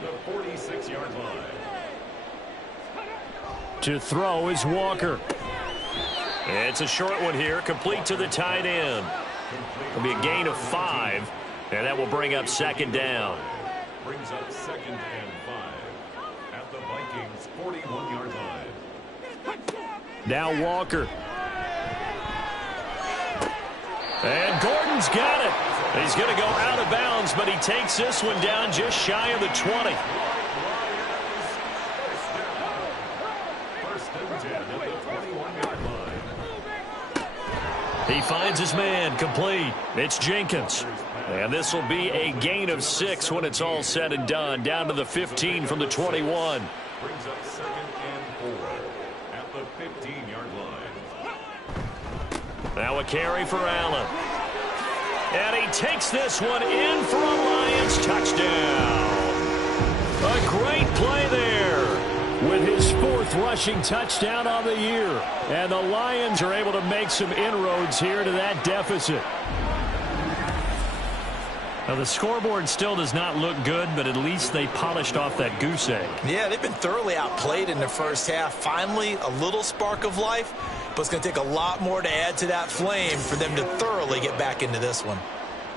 To throw is Walker. It's a short one here, complete to the tight end. It'll be a gain of 5, and that will bring up 2nd down. Brings up 2nd and 5 at the Vikings 41-yard line. Now Walker. And Gordon's got it. He's going to go out of bounds, but he takes this one down just shy of the 20. He finds his man, complete. It's Jenkins. And this will be a gain of 6 when it's all said and done. Down to the 15 from the 21. Brings up 2nd and 4 at the 15-yard line. Now a carry for Allen. And he takes this one in for a Lions touchdown. A great play there with his 4th rushing touchdown on the year. And the Lions are able to make some inroads here to that deficit. Now, the scoreboard still does not look good, but at least they polished off that goose egg. Yeah, they've been thoroughly outplayed in the first half. Finally, a little spark of life, but it's going to take a lot more to add to that flame for them to thoroughly get back into this one.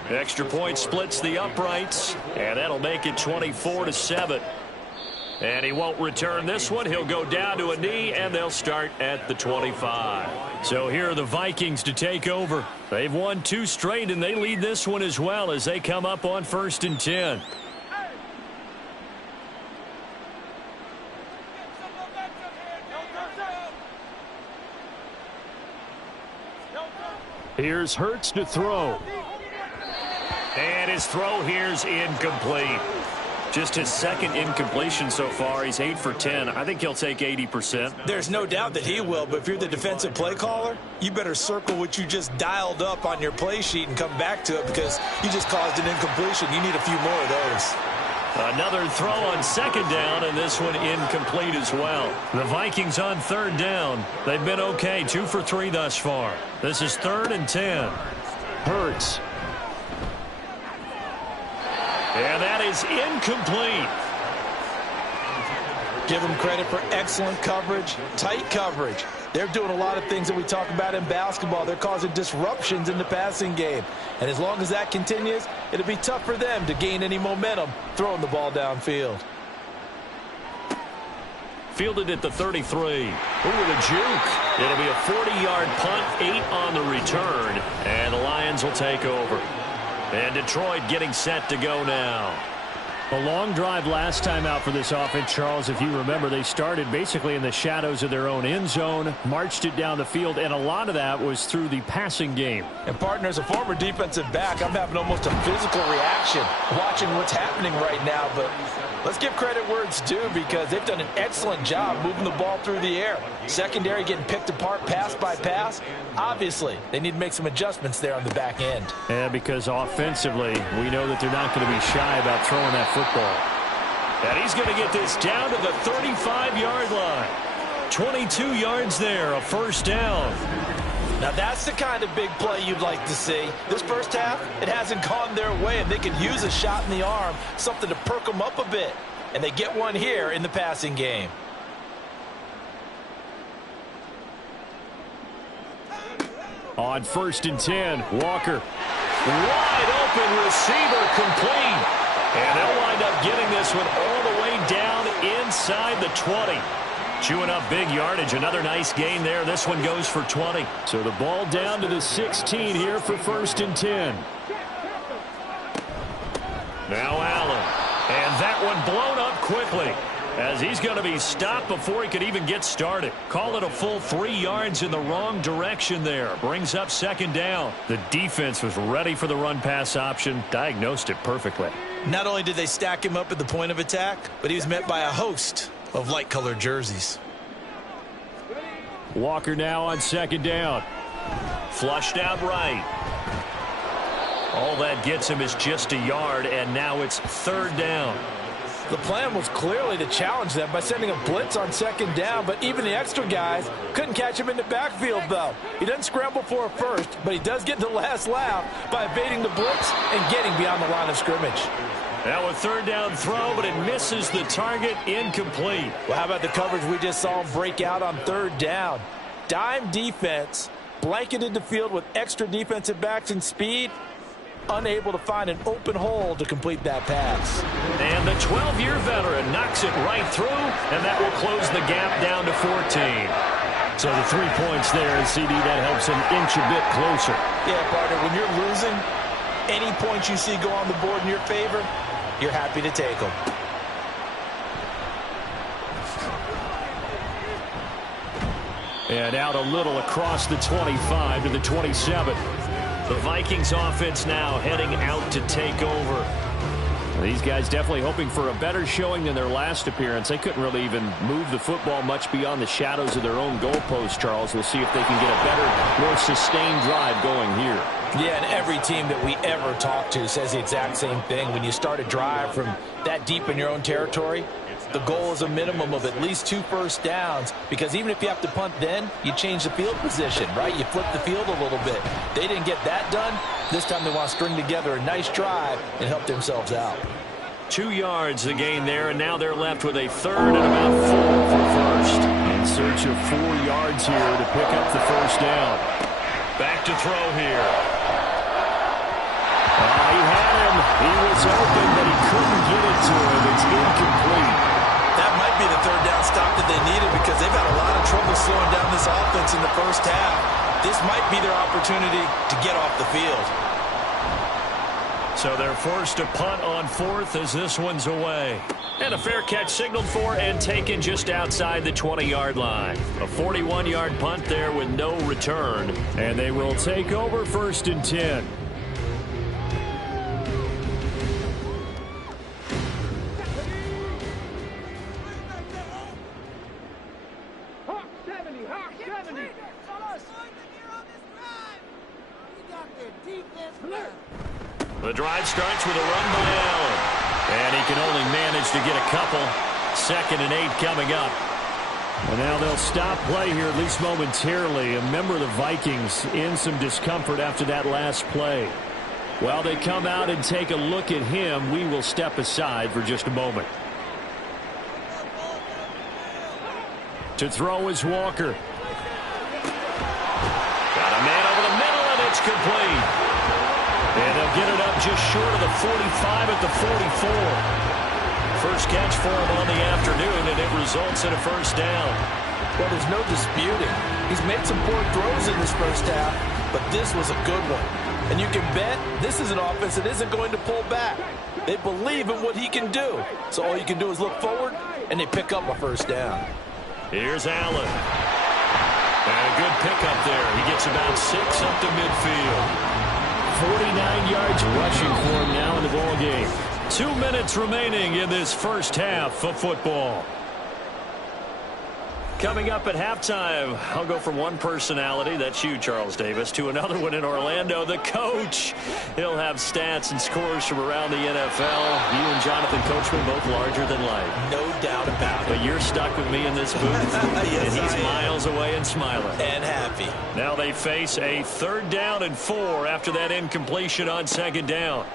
Extra point splits the uprights, and that'll make it 24-7. And he won't return this one. He'll go down to a knee, and they'll start at the 25. So here are the Vikings to take over. They've won 2 straight, and they lead this one as well as they come up on 1st and 10. Here's Hurts to throw. And his throw here's incomplete. Just his 2nd incompletion so far. He's 8 for 10. I think he'll take 80%. There's no doubt that he will, but if you're the defensive play caller, you better circle what you just dialed up on your play sheet and come back to it because you just caused an incompletion. You need a few more of those. Another throw on 2nd down, and this one incomplete as well. The Vikings on 3rd down. They've been okay, 2 for 3 thus far. This is 3rd and 10. Hurts. And that is incomplete. Give them credit for excellent coverage, tight coverage. They're doing a lot of things that we talk about in basketball. They're causing disruptions in the passing game. And as long as that continues, it'll be tough for them to gain any momentum throwing the ball downfield. Fielded at the 33. Ooh, with a juke. It'll be a 40-yard punt, 8 on the return. And the Lions will take over. And Detroit getting set to go now. A long drive last time out for this offense, Charles. If you remember, they started basically in the shadows of their own end zone, marched it down the field, and a lot of that was through the passing game. And, partner, as a former defensive back, I'm having almost a physical reaction watching what's happening right now. But let's give credit where it's due because they've done an excellent job moving the ball through the air. Secondary getting picked apart pass by pass. Obviously, they need to make some adjustments there on the back end. Yeah, because offensively, we know that they're not going to be shy about throwing that football. And he's going to get this down to the 35-yard line. 22 yards there, a 1st down. Now, that's the kind of big play you'd like to see. This first half, it hasn't gone their way, and they could use a shot in the arm, something to perk them up a bit. And they get one here in the passing game. On 1st and 10, Walker. Wide open receiver complete. And they'll wind up getting this one all the way down inside the 20. Chewing up big yardage. Another nice gain there. This one goes for 20. So the ball down to the 16 here for 1st and 10. Now Allen. And that one blown up quickly, as he's going to be stopped before he could even get started. Call it a full 3 yards in the wrong direction there. Brings up 2nd down. The defense was ready for the run-pass option. Diagnosed it perfectly. Not only did they stack him up at the point of attack, but he was met by a host of light-colored jerseys. Walker now on 2nd down. Flushed out right. All that gets him is just a yard, and now it's 3rd down. The plan was clearly to challenge them by sending a blitz on 2nd down, but even the extra guys couldn't catch him in the backfield, though. He doesn't scramble for a first, but he does get the last laugh by evading the blitz and getting beyond the line of scrimmage. Now a 3rd down throw, but it misses the target, incomplete. Well, how about the coverage we just saw him break out on 3rd down? Dime defense, blanketed the field with extra defensive backs and speed, unable to find an open hole to complete that pass. And the 12-year veteran knocks it right through, and that will close the gap down to 14. So the 3 points there, and CD, that helps him inch a bit closer. Yeah, partner, when you're losing, any points you see go on the board in your favor, you're happy to take them. And out a little across the 25 to the 27. The Vikings offense now heading out to take over. These guys definitely hoping for a better showing than their last appearance. They couldn't really even move the football much beyond the shadows of their own goalpost, Charles. We'll see if they can get a better, more sustained drive going here. Yeah, and every team that we ever talk to says the exact same thing. When you start a drive from that deep in your own territory, the goal is a minimum of at least 2 first downs, because even if you have to punt then, you change the field position, right? You flip the field a little bit. They didn't get that done. This time they want to string together a nice drive and help themselves out. 2 yards the gain there, and now they're left with a third and about 4 for first. In search of 4 yards here to pick up the first down. Back to throw here. He had him. He was open, but he couldn't get it to him. It's incomplete. That might be the third down stop that they needed, because they've had a lot of trouble slowing down this offense in the first half. This might be their opportunity to get off the field. So they're forced to punt on 4th as this one's away. And a fair catch signaled for and taken just outside the 20-yard line. A 41-yard punt there with no return. And they will take over 1st and 10. The drive starts with a run by Allen. And he can only manage to get a couple. 2nd and 8 coming up. And now they'll stop play here, at least momentarily. A member of the Vikings in some discomfort after that last play. While they come out and take a look at him, we will step aside for just a moment. To throw is Walker. Got a man over the middle, and it's complete. And they'll get it up just short of the 45 at the 44. First catch for him on the afternoon, and it results in a first down. Well, there's no disputing. He's made some poor throws in this first half, but this was a good one. And you can bet this is an offense that isn't going to pull back. They believe in what he can do. So all you can do is look forward, and they pick up a first down. Here's Allen. And a good pickup there. He gets about 6 up to midfield. 49 yards rushing for him now in the ball game. 2 minutes remaining in this first half of football. Coming up at halftime, I'll go from one personality, that's you, Charles Davis, to another one in Orlando, the coach. He'll have stats and scores from around the NFL. You and Jonathan Coachman both larger than life. No doubt about it. But you're stuck with me in this booth, yes, and he's miles away and smiling. And happy. Now they face a 3rd down and 4 after that incompletion on 2nd down.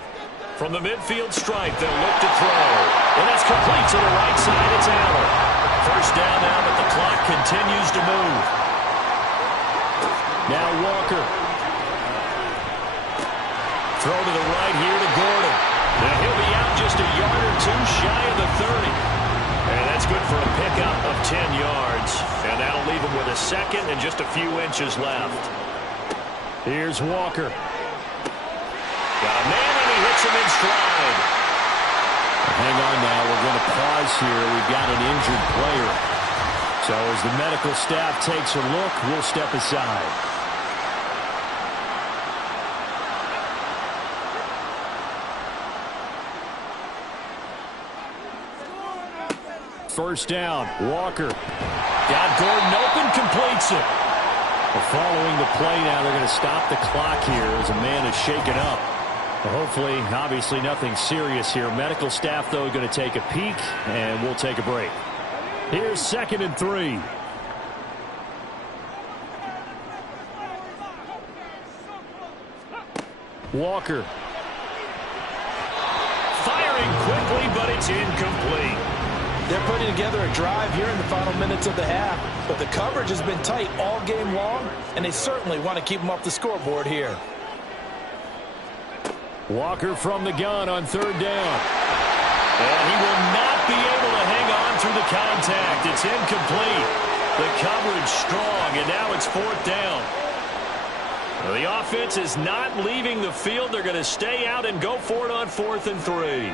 From the midfield stripe, they'll look to throw. And that's complete to the right side. It's Allen. First down now, but the clock continues to move. Now Walker. Throw to the right here to Gordon. Now he'll be out just a yard or 2 shy of the 30. And that's good for a pickup of 10 yards. And that'll leave him with a 2nd and just a few inches left. Here's Walker. Got a man, and he hits him in stride. Hang on now. We're going to pause here. We've got an injured player. So as the medical staff takes a look, we'll step aside. First down, Walker. Got Gordon open, completes it. Following the play now, they're going to stop the clock here as a man is shaken up. Hopefully, obviously nothing serious here. Medical staff, though, going to take a peek, and we'll take a break. Here's 2nd and 3. Walker. Firing quickly, but it's incomplete. They're putting together a drive here in the final minutes of the half, but the coverage has been tight all game long, and they certainly want to keep them off the scoreboard here. Walker from the gun on 3rd down. And he will not be able to hang on through the contact. It's incomplete. The coverage strong, and now it's 4th down. Well, the offense is not leaving the field. They're going to stay out and go for it on 4th and 3.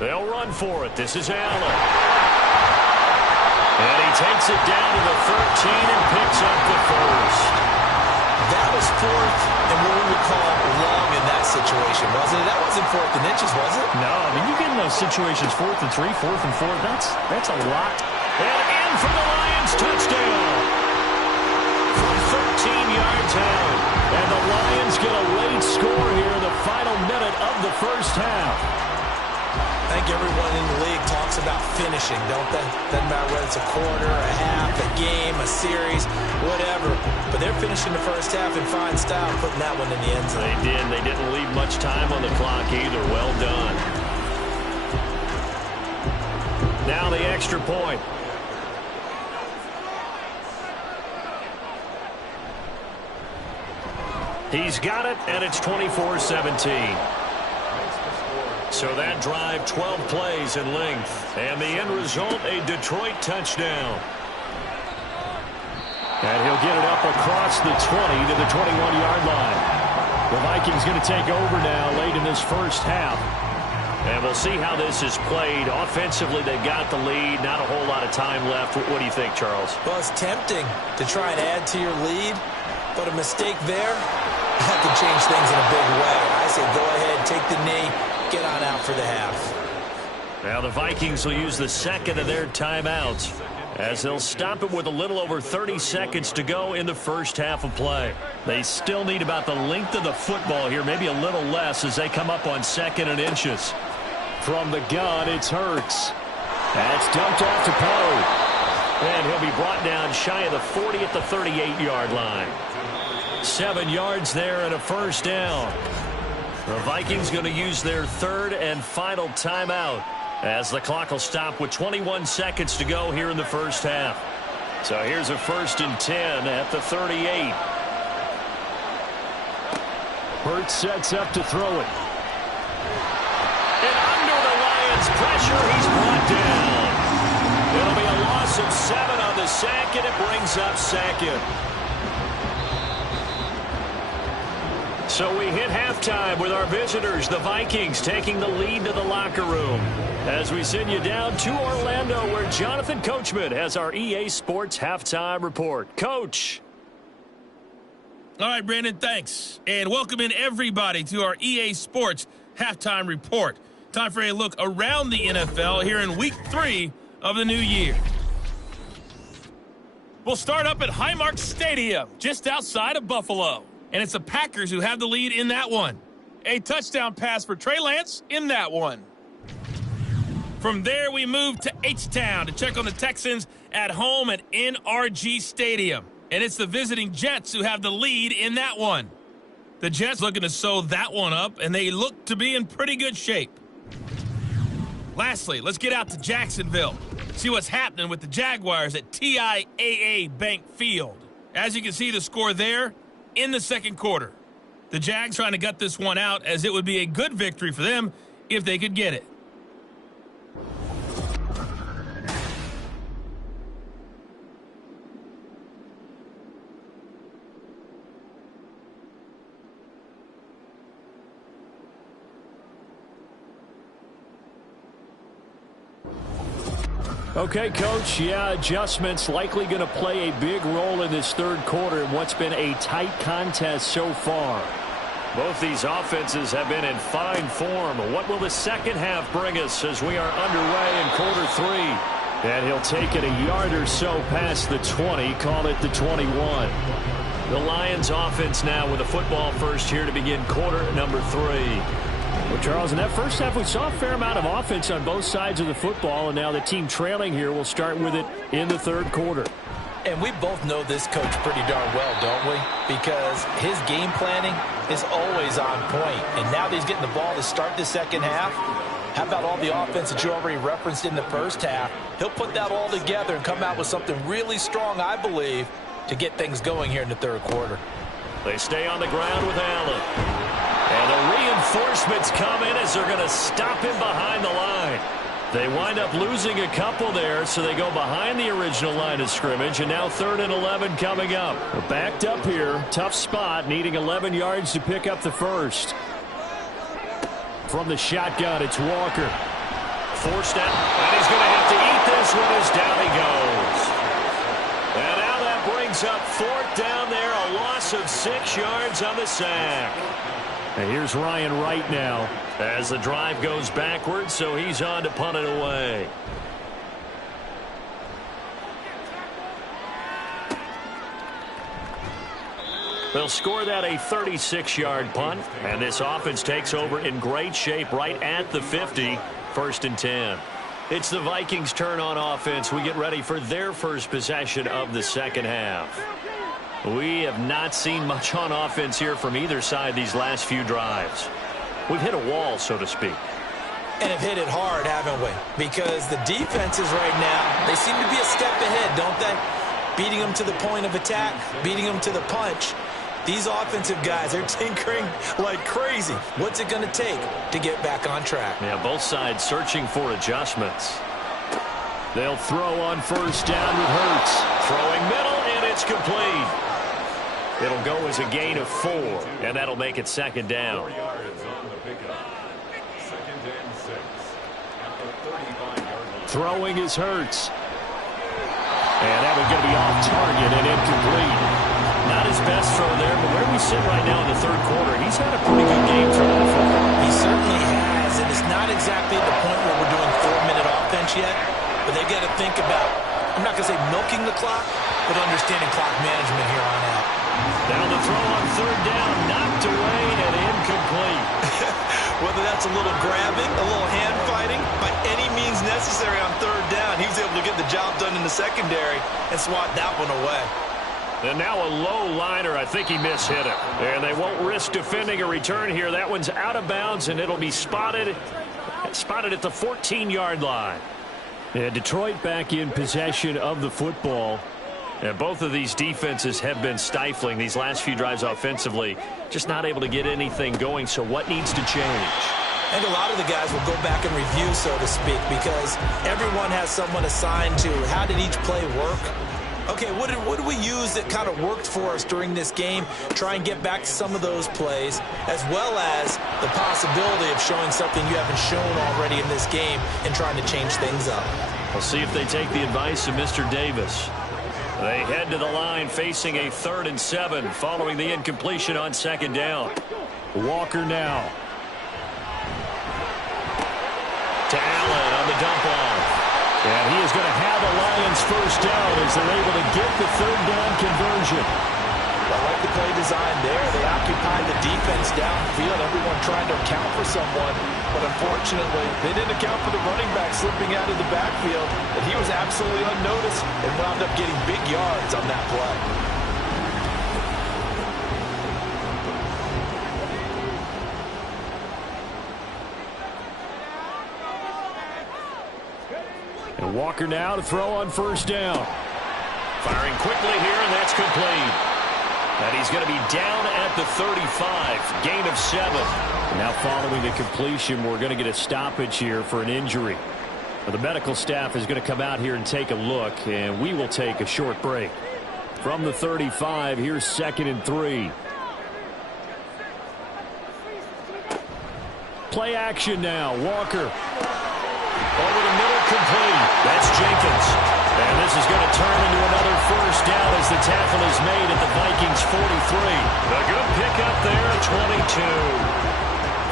They'll run for it. This is Allen. And he takes it down to the 13 and picks up the first. That was fourth and what we would call long in that situation, wasn't it? That wasn't fourth and inches, was it? No, I mean, you get in those situations 4th and 3, 4th and 4. That's a lot. And in for the Lions, touchdown. From 13 yards out. And the Lions get a late score here in the final minute of the first half. I think everyone in the league talks about finishing, don't they? Doesn't matter whether it's a quarter, a half, a game, a series, whatever. But they're finishing the first half in fine style, putting that one in the end zone. They did. They didn't leave much time on the clock either. Well done. Now the extra point. He's got it, and it's 24-17. So that drive, 12 plays in length. And the end result, a Detroit touchdown. And he'll get it up across the 20 to the 21-yard line. The Vikings going to take over now late in this first half. And we'll see how this is played. Offensively, they've got the lead. Not a whole lot of time left. What do you think, Charles? Well, it's tempting to try and add to your lead, but a mistake there, that can change things in a big way. I say go ahead, take the knee, get on out for the half. Now the Vikings will use the second of their timeouts as they'll stop it with a little over 30 seconds to go in the first half of play. They still need about the length of the football here, maybe a little less as they come up on 2nd and inches. From the gun, it's Hurts. That's dumped off to Poe. And he'll be brought down shy of the 40 at the 38-yard line. 7 yards there and a first down. The Vikings going to use their third and final timeout as the clock will stop with 21 seconds to go here in the first half. So here's a 1st and 10 at the 38. Hurts sets up to throw it. And under the Lions' pressure, he's brought down. It'll be a loss of 7 on the sack, and it brings up 2nd. So we hit halftime with our visitors, the Vikings, taking the lead to the locker room. As we send you down to Orlando, where Jonathan Coachman has our EA Sports halftime report. Coach. All right, Brandon, thanks. And welcome in everybody to our EA Sports halftime report. Time for a look around the NFL here in week 3 of the new year. We'll start up at Highmark Stadium, just outside of Buffalo. And it's the Packers who have the lead in that one. A touchdown pass for Trey Lance in that one. From there, we move to H-Town to check on the Texans at home at NRG Stadium. And it's the visiting Jets who have the lead in that one. The Jets looking to sew that one up, and they look to be in pretty good shape. Lastly, let's get out to Jacksonville. See what's happening with the Jaguars at TIAA Bank Field. As you can see, the score there in the second quarter. The Jags trying to gut this one out, as it would be a good victory for them if they could get it. Okay, Coach, adjustments likely going to play a big role in this third quarter in what's been a tight contest so far. Both these offenses have been in fine form. What will the second half bring us as we are underway in quarter 3? And he'll take it a yard or so past the 20, call it the 21. The Lions offense now with the football first here to begin quarter number 3. Well, Charles, in that first half, we saw a fair amount of offense on both sides of the football, and now the team trailing here will start with it in the third quarter. And we both know this coach pretty darn well, don't we? Because his game planning is always on point. And now that he's getting the ball to start the second half, how about all the offense that you already referenced in the first half? He'll put that all together and come out with something really strong, I believe, to get things going here in the third quarter. They stay on the ground with Allen. And the reinforcements come in as they're going to stop him behind the line. They wind up losing a couple there, so they go behind the original line of scrimmage, and now 3rd and 11 coming up. We're backed up here. Tough spot, needing 11 yards to pick up the first. From the shotgun, it's Walker. Forced out, and he's going to have to eat this one as down he goes. And now that brings up 4th down there, a loss of 6 yards on the sack. And here's Ryan Wright now. As the drive goes backwards, so he's on to punt it away. They'll score that a 36-yard punt, and this offense takes over in great shape right at the 50, 1st and 10. It's the Vikings' turn on offense. We get ready for their first possession of the second half. We have not seen much on offense here from either side these last few drives. We've hit a wall, so to speak. And have hit it hard, haven't we? Because the defenses right now, they seem to be a step ahead, don't they? Beating them to the point of attack, beating them to the punch. These offensive guys are tinkering like crazy. What's it going to take to get back on track? Yeah, both sides searching for adjustments. They'll throw on 1st down with Hurts. Throwing middle, and it's complete. It'll go as a gain of 4, and that'll make it 2nd down. 4 yards on the pickup. 2nd and 6 at the 35-yard line. Throwing is Hurts. And that one's going to be off target and incomplete. Not his best throw there, but where we sit right now in the 3rd quarter, he's had a pretty good game throwing the football. He certainly has, and it's not exactly the point where we're doing 4-minute offense yet, but they got to think about, I'm not going to say milking the clock, but understanding clock management here on out. Now the throw on 3rd down, knocked away and incomplete. Whether that's a little grabbing, a little hand fighting, by any means necessary on 3rd down, he was able to get the job done in the secondary and swat that one away. And now a low liner. I think he mishit it. And they won't risk defending a return here. That one's out of bounds, and it'll be spotted at the 14-yard line. And Detroit back in possession of the football. And both of these defenses have been stifling these last few drives offensively. Just not able to get anything going, so what needs to change? And a lot of the guys will go back and review, so to speak, because everyone has someone assigned to how did each play work. Okay, what did we use that kind of worked for us during this game? Try and get back to some of those plays, as well as the possibility of showing something you haven't shown already in this game and trying to change things up. We'll see if they take the advice of Mr. Davis. They head to the line facing a 3rd and 7 following the incompletion on 2nd down. Walker now. To Allen on the dump off. And he is going to have the Lions 1st down as they're able to get the 3rd down conversion. I like the play design there. They occupied the defense downfield, everyone trying to account for someone. But unfortunately, they didn't account for the running back slipping out of the backfield. And he was absolutely unnoticed and wound up getting big yards on that play. And Walker now to throw on 1st down. Firing quickly here, and that's complete. And he's going to be down at the 35, gain of 7. Now following the completion, we're going to get a stoppage here for an injury. The medical staff is going to come out here and take a look, and we will take a short break. From the 35, here's 2nd and 3. Play action now, Walker. Over the middle, complete. That's Jenkins. And this is going to turn into another 1st down as the tackle is made at the Vikings 43. A good pickup there at 22.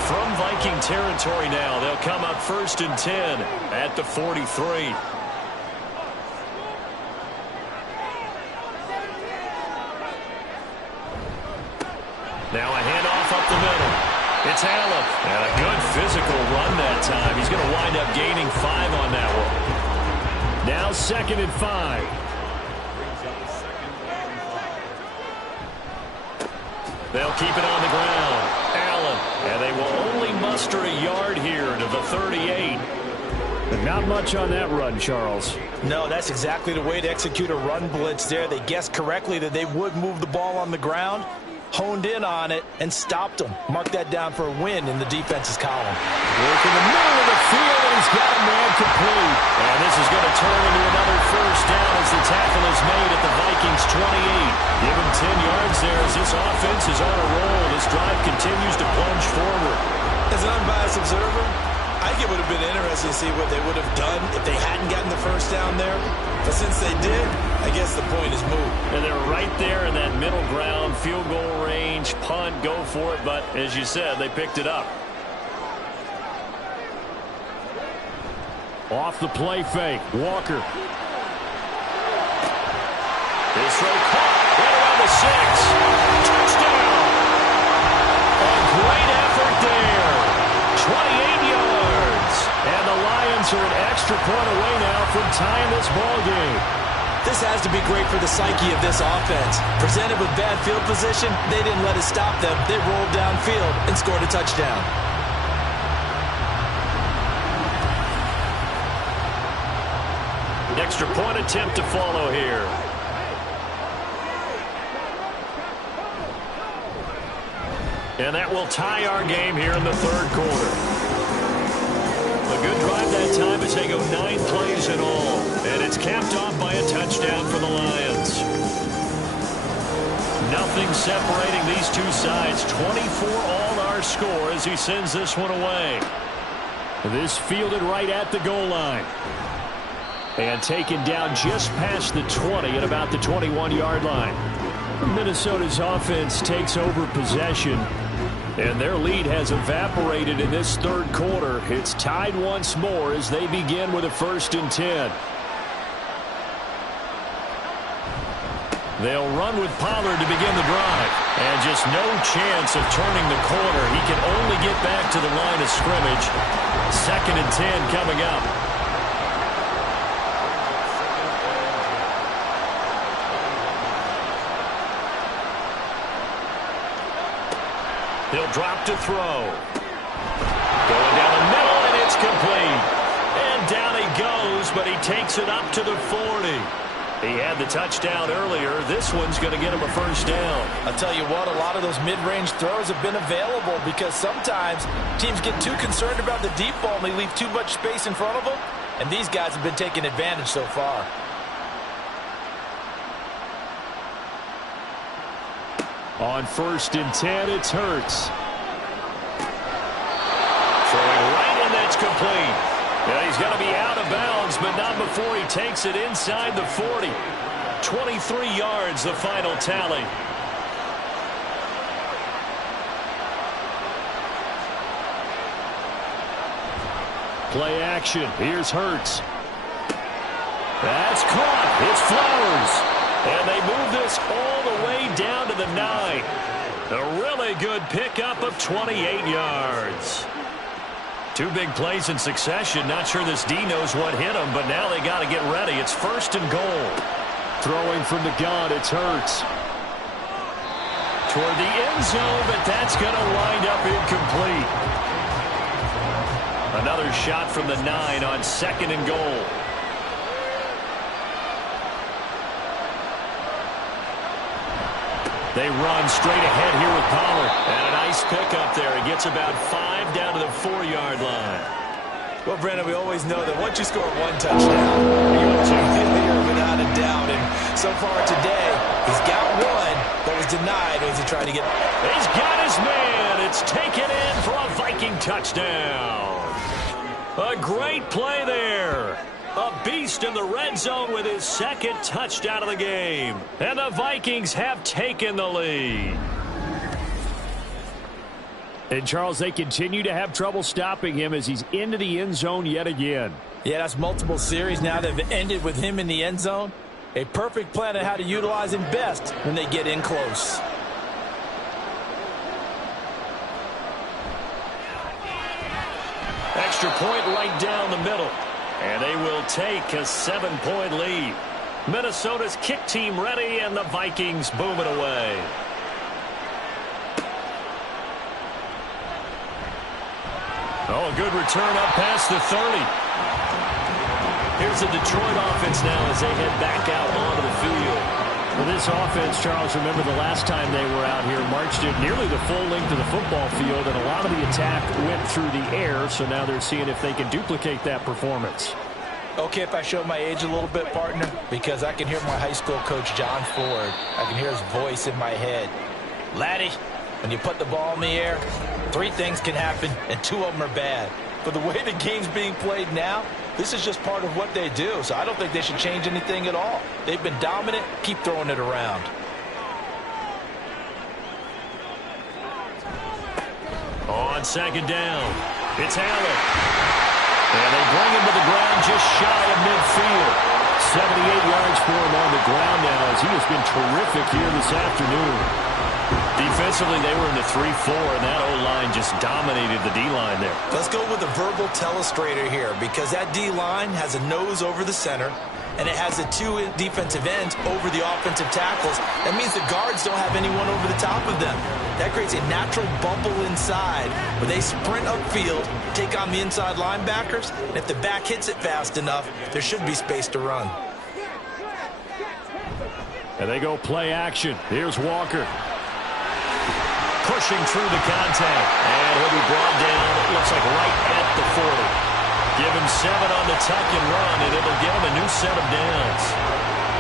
From Viking territory now, they'll come up 1st and 10 at the 43. Now a handoff up the middle. It's Allen. And a good physical run that time. He's going to wind up gaining 5 on that one. Now 2nd and 5. They'll keep it on the ground. Allen. And they will only muster a yard here to the 38. But not much on that run, Charles. No, that's exactly the way to execute a run blitz there. They guessed correctly that they would move the ball on the ground, honed in on it, and stopped them. Mark that down for a win in the defense's column. Work in the middle of the field, and he's got a man complete. And this is going to turn into another 1st down as the tackle is made at the Vikings 28. Give him 10 yards there as this offense is on a roll. This drive continues to plunge forward. As an unbiased observer, I think it would have been interesting to see what they would have done if they hadn't gotten the 1st down there. But since they did, I guess the point is moot. And they're right there in that middle ground, field goal range, punt, go for it. But as you said, they picked it up. Off the play fake, Walker. His throw caught right around the 6. Touchdown! A great effort there. 28 yards. And the Lions are an extra point away now from tying this ball game. This has to be great for the psyche of this offense. Presented with bad field position, they didn't let it stop them. They rolled downfield and scored a touchdown. Extra point attempt to follow here. And that will tie our game here in the third quarter. A good drive that time as they go 9 plays in all. And it's capped off by a touchdown for the Lions. Nothing separating these two sides. 24-all our score as he sends this one away. This fielded right at the goal line. And taken down just past the 20 at about the 21-yard line. Minnesota's offense takes over possession. And their lead has evaporated in this third quarter. It's tied once more as they begin with a 1st and 10. They'll run with Pollard to begin the drive. And just no chance of turning the corner. He can only get back to the line of scrimmage. 2nd and 10 coming up. He'll drop to throw. Going down the middle, and it's complete. And down he goes, but he takes it up to the 40. He had the touchdown earlier. This one's going to get him a 1st down. I'll tell you what, a lot of those mid-range throws have been available because sometimes teams get too concerned about the deep ball and they leave too much space in front of them. And these guys have been taking advantage so far. On 1st and 10, it's Hurts. Throwing right, and that's complete. Yeah, he's going to be out of bounds, but not before he takes it inside the 40. 23 yards, the final tally. Play action. Here's Hurts. That's caught. It's Flowers. And they move this all the way down to the 9. A really good pickup of 28 yards. 2 big plays in succession. Not sure this D knows what hit him, but now they got to get ready. It's 1st and goal. Throwing from the gun, it's Hurts. Toward the end zone, but that's going to wind up incomplete. Another shot from the 9 on 2nd and goal. They run straight ahead here with Pollard. And a nice pickup there. He gets about 5 down to the 4-yard line. Well, Brandon, we always know that once you score 1 touchdown, you're without a doubt. And so far today, he's got 1 that was denied as he tried to get. He's got his man. It's taken in for a Viking touchdown. A great play there. A beast in the red zone with his 2nd touchdown of the game. And the Vikings have taken the lead. And, Charles, they continue to have trouble stopping him as he's into the end zone yet again. Yeah, that's multiple series now that have ended with him in the end zone. A perfect plan on how to utilize him best when they get in close. Extra point right down the middle. And they will take a 7-point lead. Minnesota's kick team ready, and the Vikings boom it away. Oh, a good return up past the 30. Here's the Detroit offense now as they head back out onto the field. For this offense, Charles, remember the last time they were out here, marched it nearly the full length of the football field, and a lot of the attack went through the air, so now they're seeing if they can duplicate that performance. Okay, if I show my age a little bit, partner, because I can hear my high school coach, John Ford. I can hear his voice in my head. Laddie, when you put the ball in the air, 3 things can happen, and 2 of them are bad. But the way the game's being played now, This is just part of what they do, so I don't think they should change anything at all. They've been dominant. Keep throwing it around. On second down, it's Allen. And they bring him to the ground just shy of midfield. 78 yards for him on the ground now as he has been terrific here this afternoon. Defensively, they were in the 3-4, and that O-line just dominated the D-line there. Let's go with a verbal telestrator here because that D-line has a nose over the center, and it has the two defensive ends over the offensive tackles. That means the guards don't have anyone over the top of them. That creates a natural bubble inside where they sprint upfield, take on the inside linebackers, and if the back hits it fast enough, there should be space to run. And they go play action. Here's Walker. Pushing through the contact. And he'll be brought down, it looks like right at the 40. Give him 7 on the tuck and run, and it'll give him a new set of downs.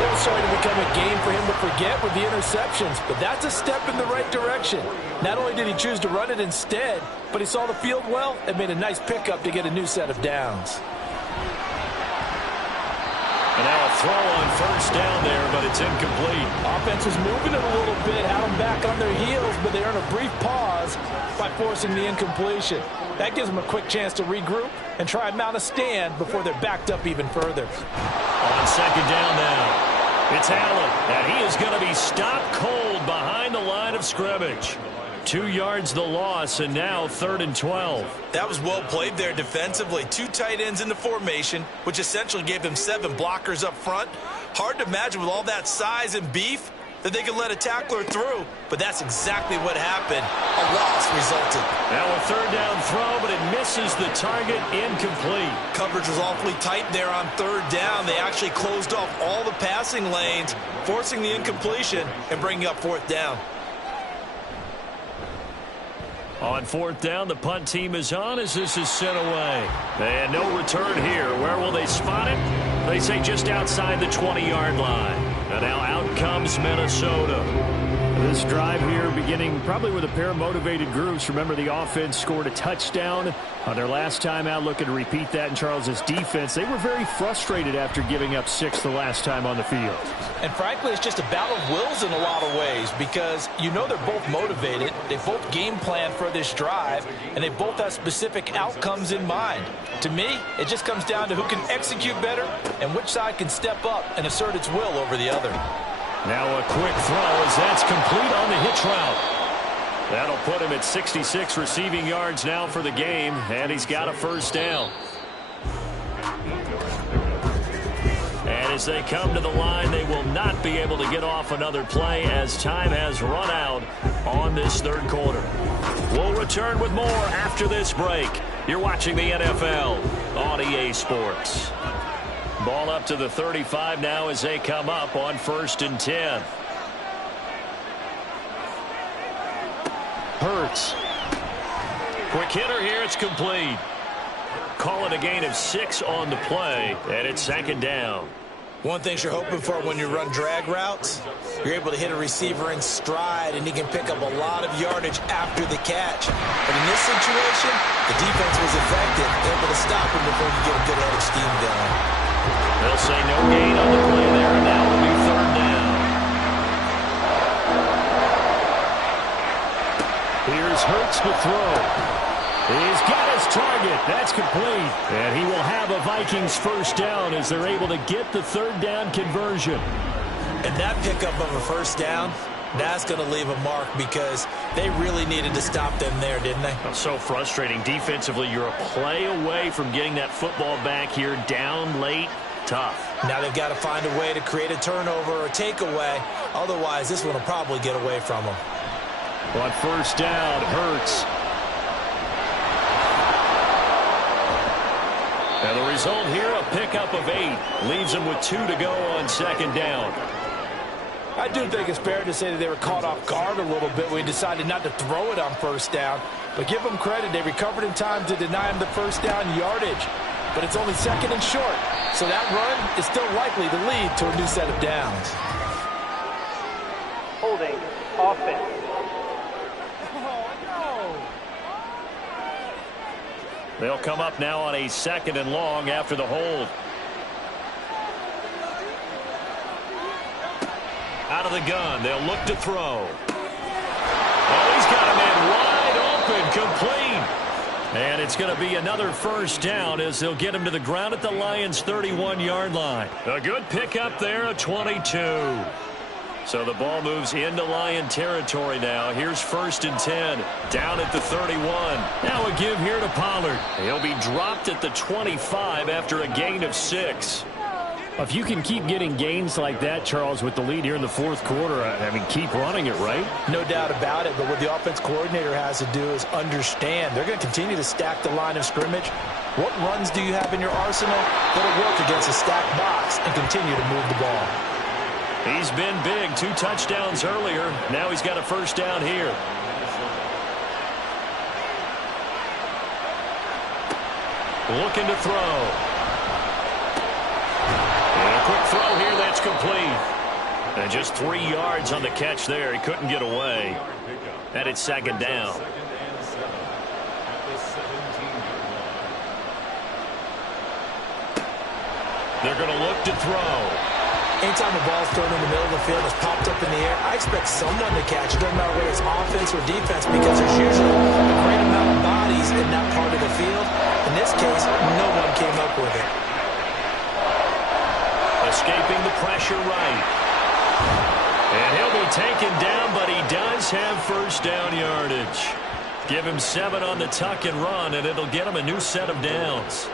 It was starting to become a game for him to forget with the interceptions, but that's a step in the right direction. Not only did he choose to run it instead, but he saw the field well and made a nice pickup to get a new set of downs. And now a throw on first down there, but it's incomplete. Offense was moving it a little bit, had them back on their heels, but they earned a brief pause by forcing the incompletion. That gives them a quick chance to regroup and try and mount a stand before they're backed up even further. On second down now, it's Allen, and he is going to be stopped cold behind the line of scrimmage. 2 yards the loss, and now 3rd and 12. That was well played there defensively. 2 tight ends in the formation, which essentially gave them 7 blockers up front. Hard to imagine with all that size and beef that they could let a tackler through, but that's exactly what happened. A loss resulted. Now a 3rd down throw, but it misses the target, incomplete. Coverage was awfully tight there on 3rd down. They actually closed off all the passing lanes, forcing the incompletion and bringing up 4th down. On 4th down, the punt team is on as this is sent away. And no return here. Where will they spot it? They say just outside the 20-yard line. And now out comes Minnesota. This drive here beginning probably with a pair of motivated groups. Remember, the offense scored a touchdown on their last time out. Looking to repeat that in Charles's defense. They were very frustrated after giving up 6 the last time on the field. And frankly, it's just a battle of wills in a lot of ways because you know they're both motivated. They both game plan for this drive, and they both have specific outcomes in mind. To me, it just comes down to who can execute better and which side can step up and assert its will over the other. Now a quick throw as that's complete on the hitch route. That'll put him at 66 receiving yards now for the game, and he's got a 1st down. And as they come to the line, they will not be able to get off another play as time has run out on this 3rd quarter. We'll return with more after this break. You're watching the NFL on EA Sports. Ball up to the 35 now as they come up on 1st and 10. Hurts. Quick hitter here, it's complete. Call it a gain of 6 on the play, and it's 2nd down. One thing you're hoping for when you run drag routes, you're able to hit a receiver in stride, and he can pick up a lot of yardage after the catch. But in this situation, the defense was effective, able to stop him before you get a good head of steam going. They'll say no gain on the play there, and now it'll be 3rd down. Here's Hurts to throw. He's got his target. That's complete. And he will have a Vikings 1st down as they're able to get the 3rd down conversion. And that pickup of a 1st down, that's going to leave a mark because they really needed to stop them there, didn't they? So frustrating. Defensively, you're a play away from getting that football back here down late. Tough. Now they've got to find a way to create a turnover or takeaway. Otherwise, this one will probably get away from them. On 1st down, Hurts. And the result here, a pickup of 8. Leaves them with 2 to go on 2nd down. I do think it's fair to say that they were caught off guard a little bit when we decided not to throw it on 1st down. But give them credit, they recovered in time to deny him the 1st down yardage. But it's only 2nd and short, so that run is still likely to lead to a new set of downs. Holding offense. They'll come up now on a 2nd and long after the hold. Out of the gun, they'll look to throw. Oh, he's got a man wide open, complete. And it's going to be another first down as they'll get him to the ground at the Lions' 31-yard line. A good pickup there, a 22. So the ball moves into Lion territory now. Here's 1st and 10, down at the 31. Now a give here to Pollard. He'll be dropped at the 25 after a gain of 6. If you can keep getting gains like that, Charles, with the lead here in the 4th quarter, I mean, keep running it, right? No doubt about it, but what the offense coordinator has to do is understand. They're going to continue to stack the line of scrimmage. What runs do you have in your arsenal that'll work against a stacked box and continue to move the ball? He's been big, 2 touchdowns earlier. Now he's got a first down here. Looking to throw. And a quick throw here, that's complete. And just 3 yards on the catch there. He couldn't get away. And it's 2nd down. They're going to look to throw. Anytime the ball's thrown in the middle of the field, it's popped up in the air, I expect someone to catch it. Doesn't matter whether it's offense or defense, because there's usually a great amount of bodies in that part of the field. In this case, no one came up with it. Escaping the pressure right. And he'll be taken down, but he does have first down yardage. Give him 7 on the tuck and run, and it'll get him a new set of downs.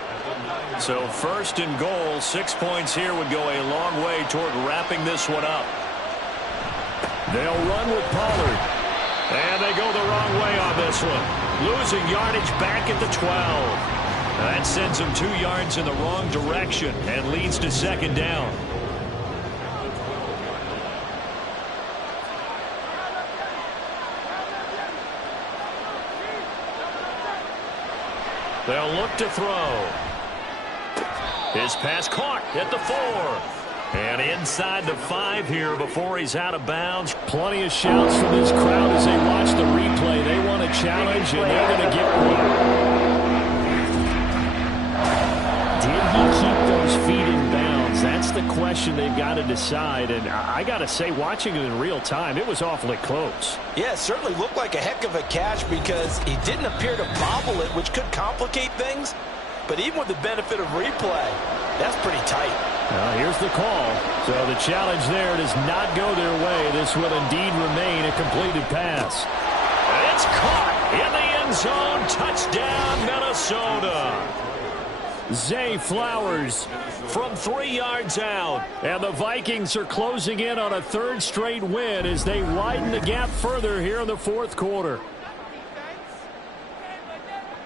So 1st and goal, 6 points here would go a long way toward wrapping this one up. They'll run with Pollard. And they go the wrong way on this one. Losing yardage back at the 12. That sends them 2 yards in the wrong direction and leads to 2nd down. They'll look to throw. His pass caught at the 4. And inside the 5 here before he's out of bounds. Plenty of shouts from this crowd as they watch the replay. They want a challenge, and they're going to get one. Did he keep those feet in bounds? That's the question they've got to decide. And I got to say, watching it in real time, it was awfully close. Yeah, it certainly looked like a heck of a catch because he didn't appear to bobble it, which could complicate things. But even with the benefit of replay, that's pretty tight. Well, here's the call. So the challenge there does not go their way. This will indeed remain a completed pass. It's caught in the end zone. Touchdown, Minnesota. Zay Flowers from 3 yards out. And the Vikings are closing in on a 3rd straight win as they widen the gap further here in the 4th quarter.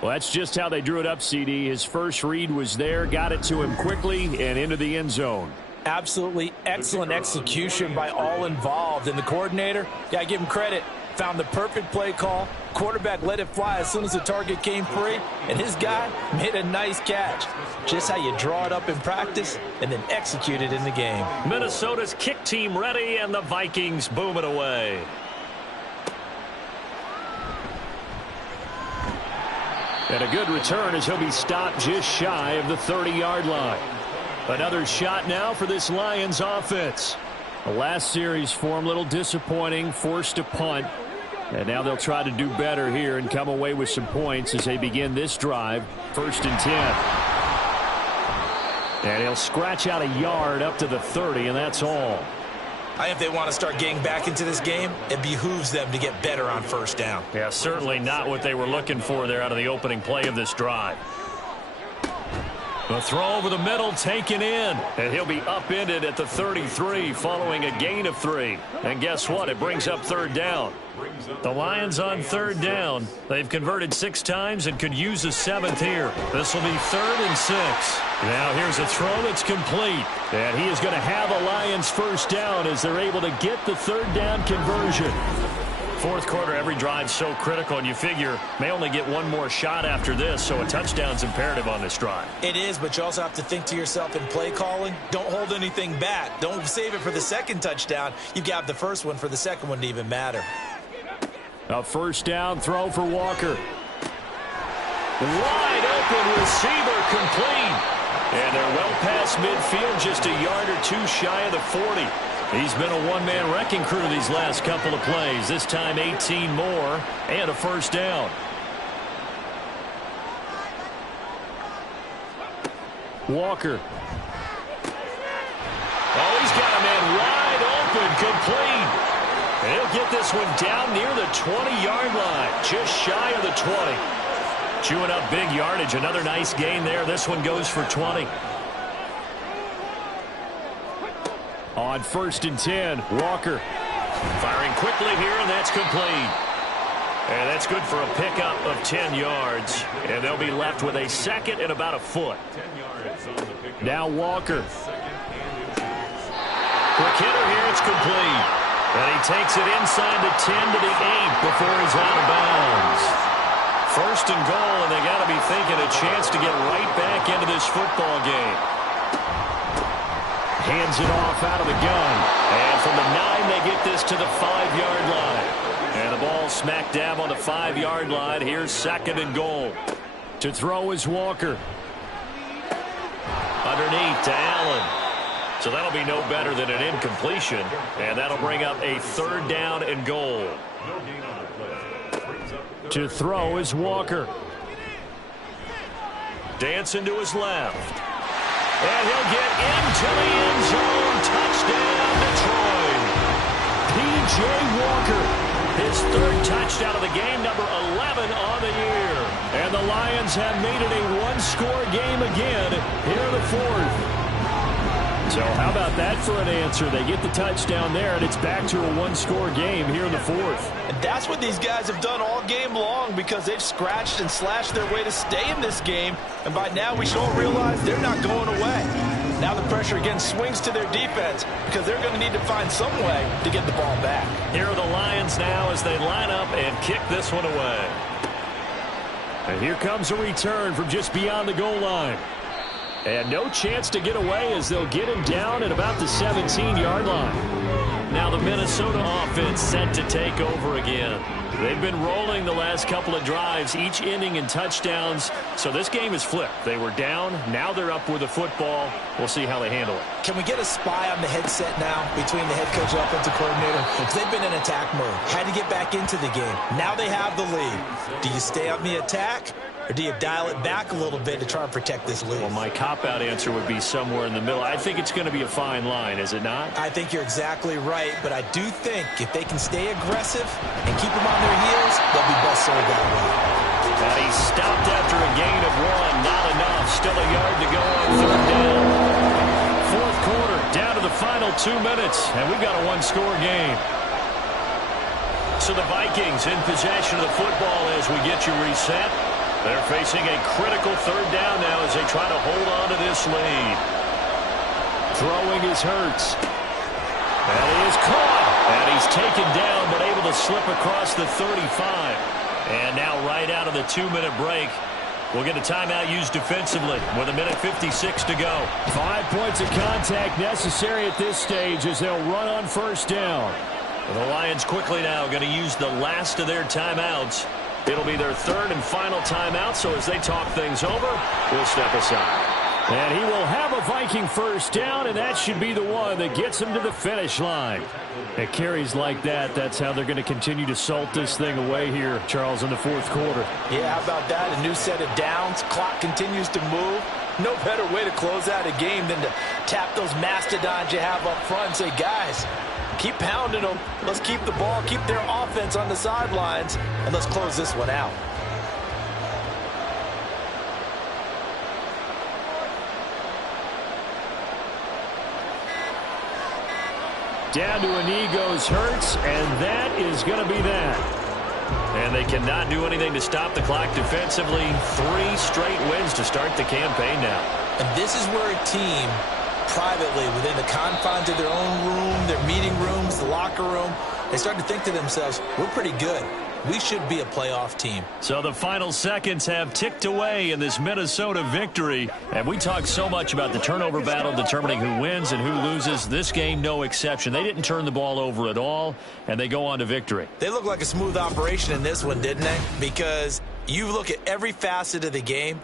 Well, that's just how they drew it up, CD. His first read was there, got it to him quickly, and into the end zone. Absolutely excellent execution by all involved. And the coordinator, got to give him credit, found the perfect play call. Quarterback let it fly as soon as the target came free, and his guy made a nice catch. Just how you draw it up in practice and then execute it in the game. Minnesota's kick team ready, and the Vikings boom it away. And a good return as he'll be stopped just shy of the 30-yard line. Another shot now for this Lions offense. The last series for him, a little disappointing, forced a punt. And now they'll try to do better here and come away with some points as they begin this drive. 1st and 10. And he'll scratch out a yard up to the 30, and that's all. I think if they want to start getting back into this game, it behooves them to get better on 1st down. Yeah, certainly not what they were looking for there out of the opening play of this drive. The throw over the middle taken in. And he'll be upended at the 33 following a gain of 3. And guess what? It brings up 3rd down. The Lions on 3rd down. They've converted 6 times and could use a 7th here. This will be 3rd and 6. Now here's a throw that's complete. And he is going to have a Lions first down as they're able to get the 3rd down conversion. 4th quarter, every drive so critical, and you figure may only get one more shot after this, so a touchdown's imperative on this drive. It is, but you also have to think to yourself in play calling, don't hold anything back. Don't save it for the 2nd touchdown. You've got the 1st one for the 2nd one to even matter. A 1st down throw for Walker. Wide open receiver complete. And they're well past midfield, just a yard or two shy of the 40. He's been a one-man wrecking crew these last couple of plays. This time 18 more and a first down. Walker. Oh, he's got a man wide open, complete. And he'll get this one down near the 20-yard line, just shy of the 20. Chewing up big yardage, another nice gain there. This one goes for 20. On 1st and 10, Walker. Firing quickly here, and that's complete. And that's good for a pickup of 10 yards. And they'll be left with a second and about a foot. Now Walker. Quick hitter here, it's complete. And he takes it inside the 10 to the 8 before he's out of bounds. 1st and goal, and they got to be thinking a chance to get right back into this football game. Hands it off out of the gun. And from the 9, they get this to the 5-yard line. And the ball smack dab on the 5-yard line. Here's 2nd and goal. To throw is Walker. Underneath to Allen. So that'll be no better than an incompletion. And that'll bring up a 3rd down and goal. To throw is Walker. Dancing to his left. And he'll get into the end zone. Touchdown, Detroit. P.J. Walker. His 3rd touchdown of the game, number 11 on the year. And the Lions have made it a one-score game again here in the 4th. So how about that for an answer? They get the touchdown there, and it's back to a one-score game here in the 4th. And that's what these guys have done all game long, because they've scratched and slashed their way to stay in this game. And by now, we should all realize they're not going away. Now the pressure again swings to their defense, because they're going to need to find some way to get the ball back. Here are the Lions now as they line up and kick this one away. And here comes a return from just beyond the goal line. And no chance to get away as they'll get him down at about the 17-yard line. Now the Minnesota offense set to take over again. They've been rolling the last couple of drives, each ending in touchdowns. So this game is flipped. They were down. Now they're up with the football. We'll see how they handle it. Can we get a spy on the headset now between the head coach and offensive coordinator? Because they've been in attack mode. Had to get back into the game. Now they have the lead. Do you stay on the attack? Or do you dial it back a little bit to try and protect this lead? Well, my cop-out answer would be somewhere in the middle. I think it's going to be a fine line, is it not? I think you're exactly right, but I do think if they can stay aggressive and keep them on their heels, they'll be best served that way. And he stopped after a gain of 1. Not enough. Still a yard to go on 3rd down. 4th quarter, down to the final 2 minutes, and we've got a one-score game. So the Vikings in possession of the football as we get you reset. They're facing a critical 3rd down now as they try to hold on to this lead. Throwing is Hurts. And he is caught. And he's taken down but able to slip across the 35. And now right out of the 2-minute break, we'll get a timeout used defensively with 1:56 to go. 5 points of contact necessary at this stage as they'll run on 1st down. And the Lions quickly now going to use the last of their timeouts. It'll be their 3rd and final timeout, so as they talk things over, we'll step aside. And he will have a Viking 1st down, and that should be the one that gets him to the finish line. At carries like that, that's how they're going to continue to salt this thing away here, Charles, in the 4th quarter. Yeah, how about that? A new set of downs. Clock continues to move. No better way to close out a game than to tap those mastodons you have up front and say, guys, keep pounding them. Let's keep the ball, keep their offense on the sidelines, and let's close this one out. Down to a knee goes Hurts, and that is going to be that. And they cannot do anything to stop the clock defensively. 3 straight wins to start the campaign now. And this is where a team privately, within the confines of their own room, their meeting rooms, the locker room, they start to think to themselves, we're pretty good. We should be a playoff team. So the final seconds have ticked away in this Minnesota victory. And we talk so much about the turnover battle determining who wins and who loses. This game, no exception. They didn't turn the ball over at all, and they go on to victory. They look like a smooth operation in this one, didn't they? Because you look at every facet of the game,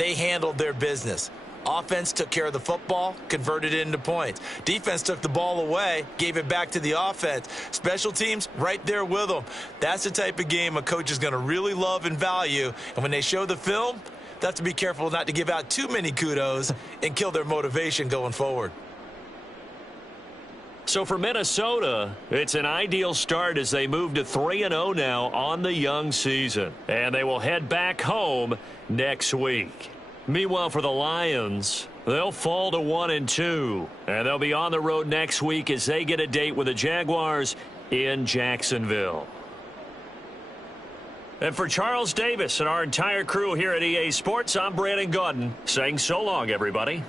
They handled their business. Offense took care of the football, converted it into points. Defense took the ball away, gave it back to the offense. Special teams, right there with them. That's the type of game a coach is going to really love and value. And when they show the film, they have to be careful not to give out too many kudos and kill their motivation going forward. So for Minnesota, it's an ideal start as they move to 3-0 now on the young season. And they will head back home next week. Meanwhile, for the Lions, they'll fall to 1-2. And they'll be on the road next week as they get a date with the Jaguars in Jacksonville. And for Charles Davis and our entire crew here at EA Sports, I'm Brandon Gaudin saying so long, everybody.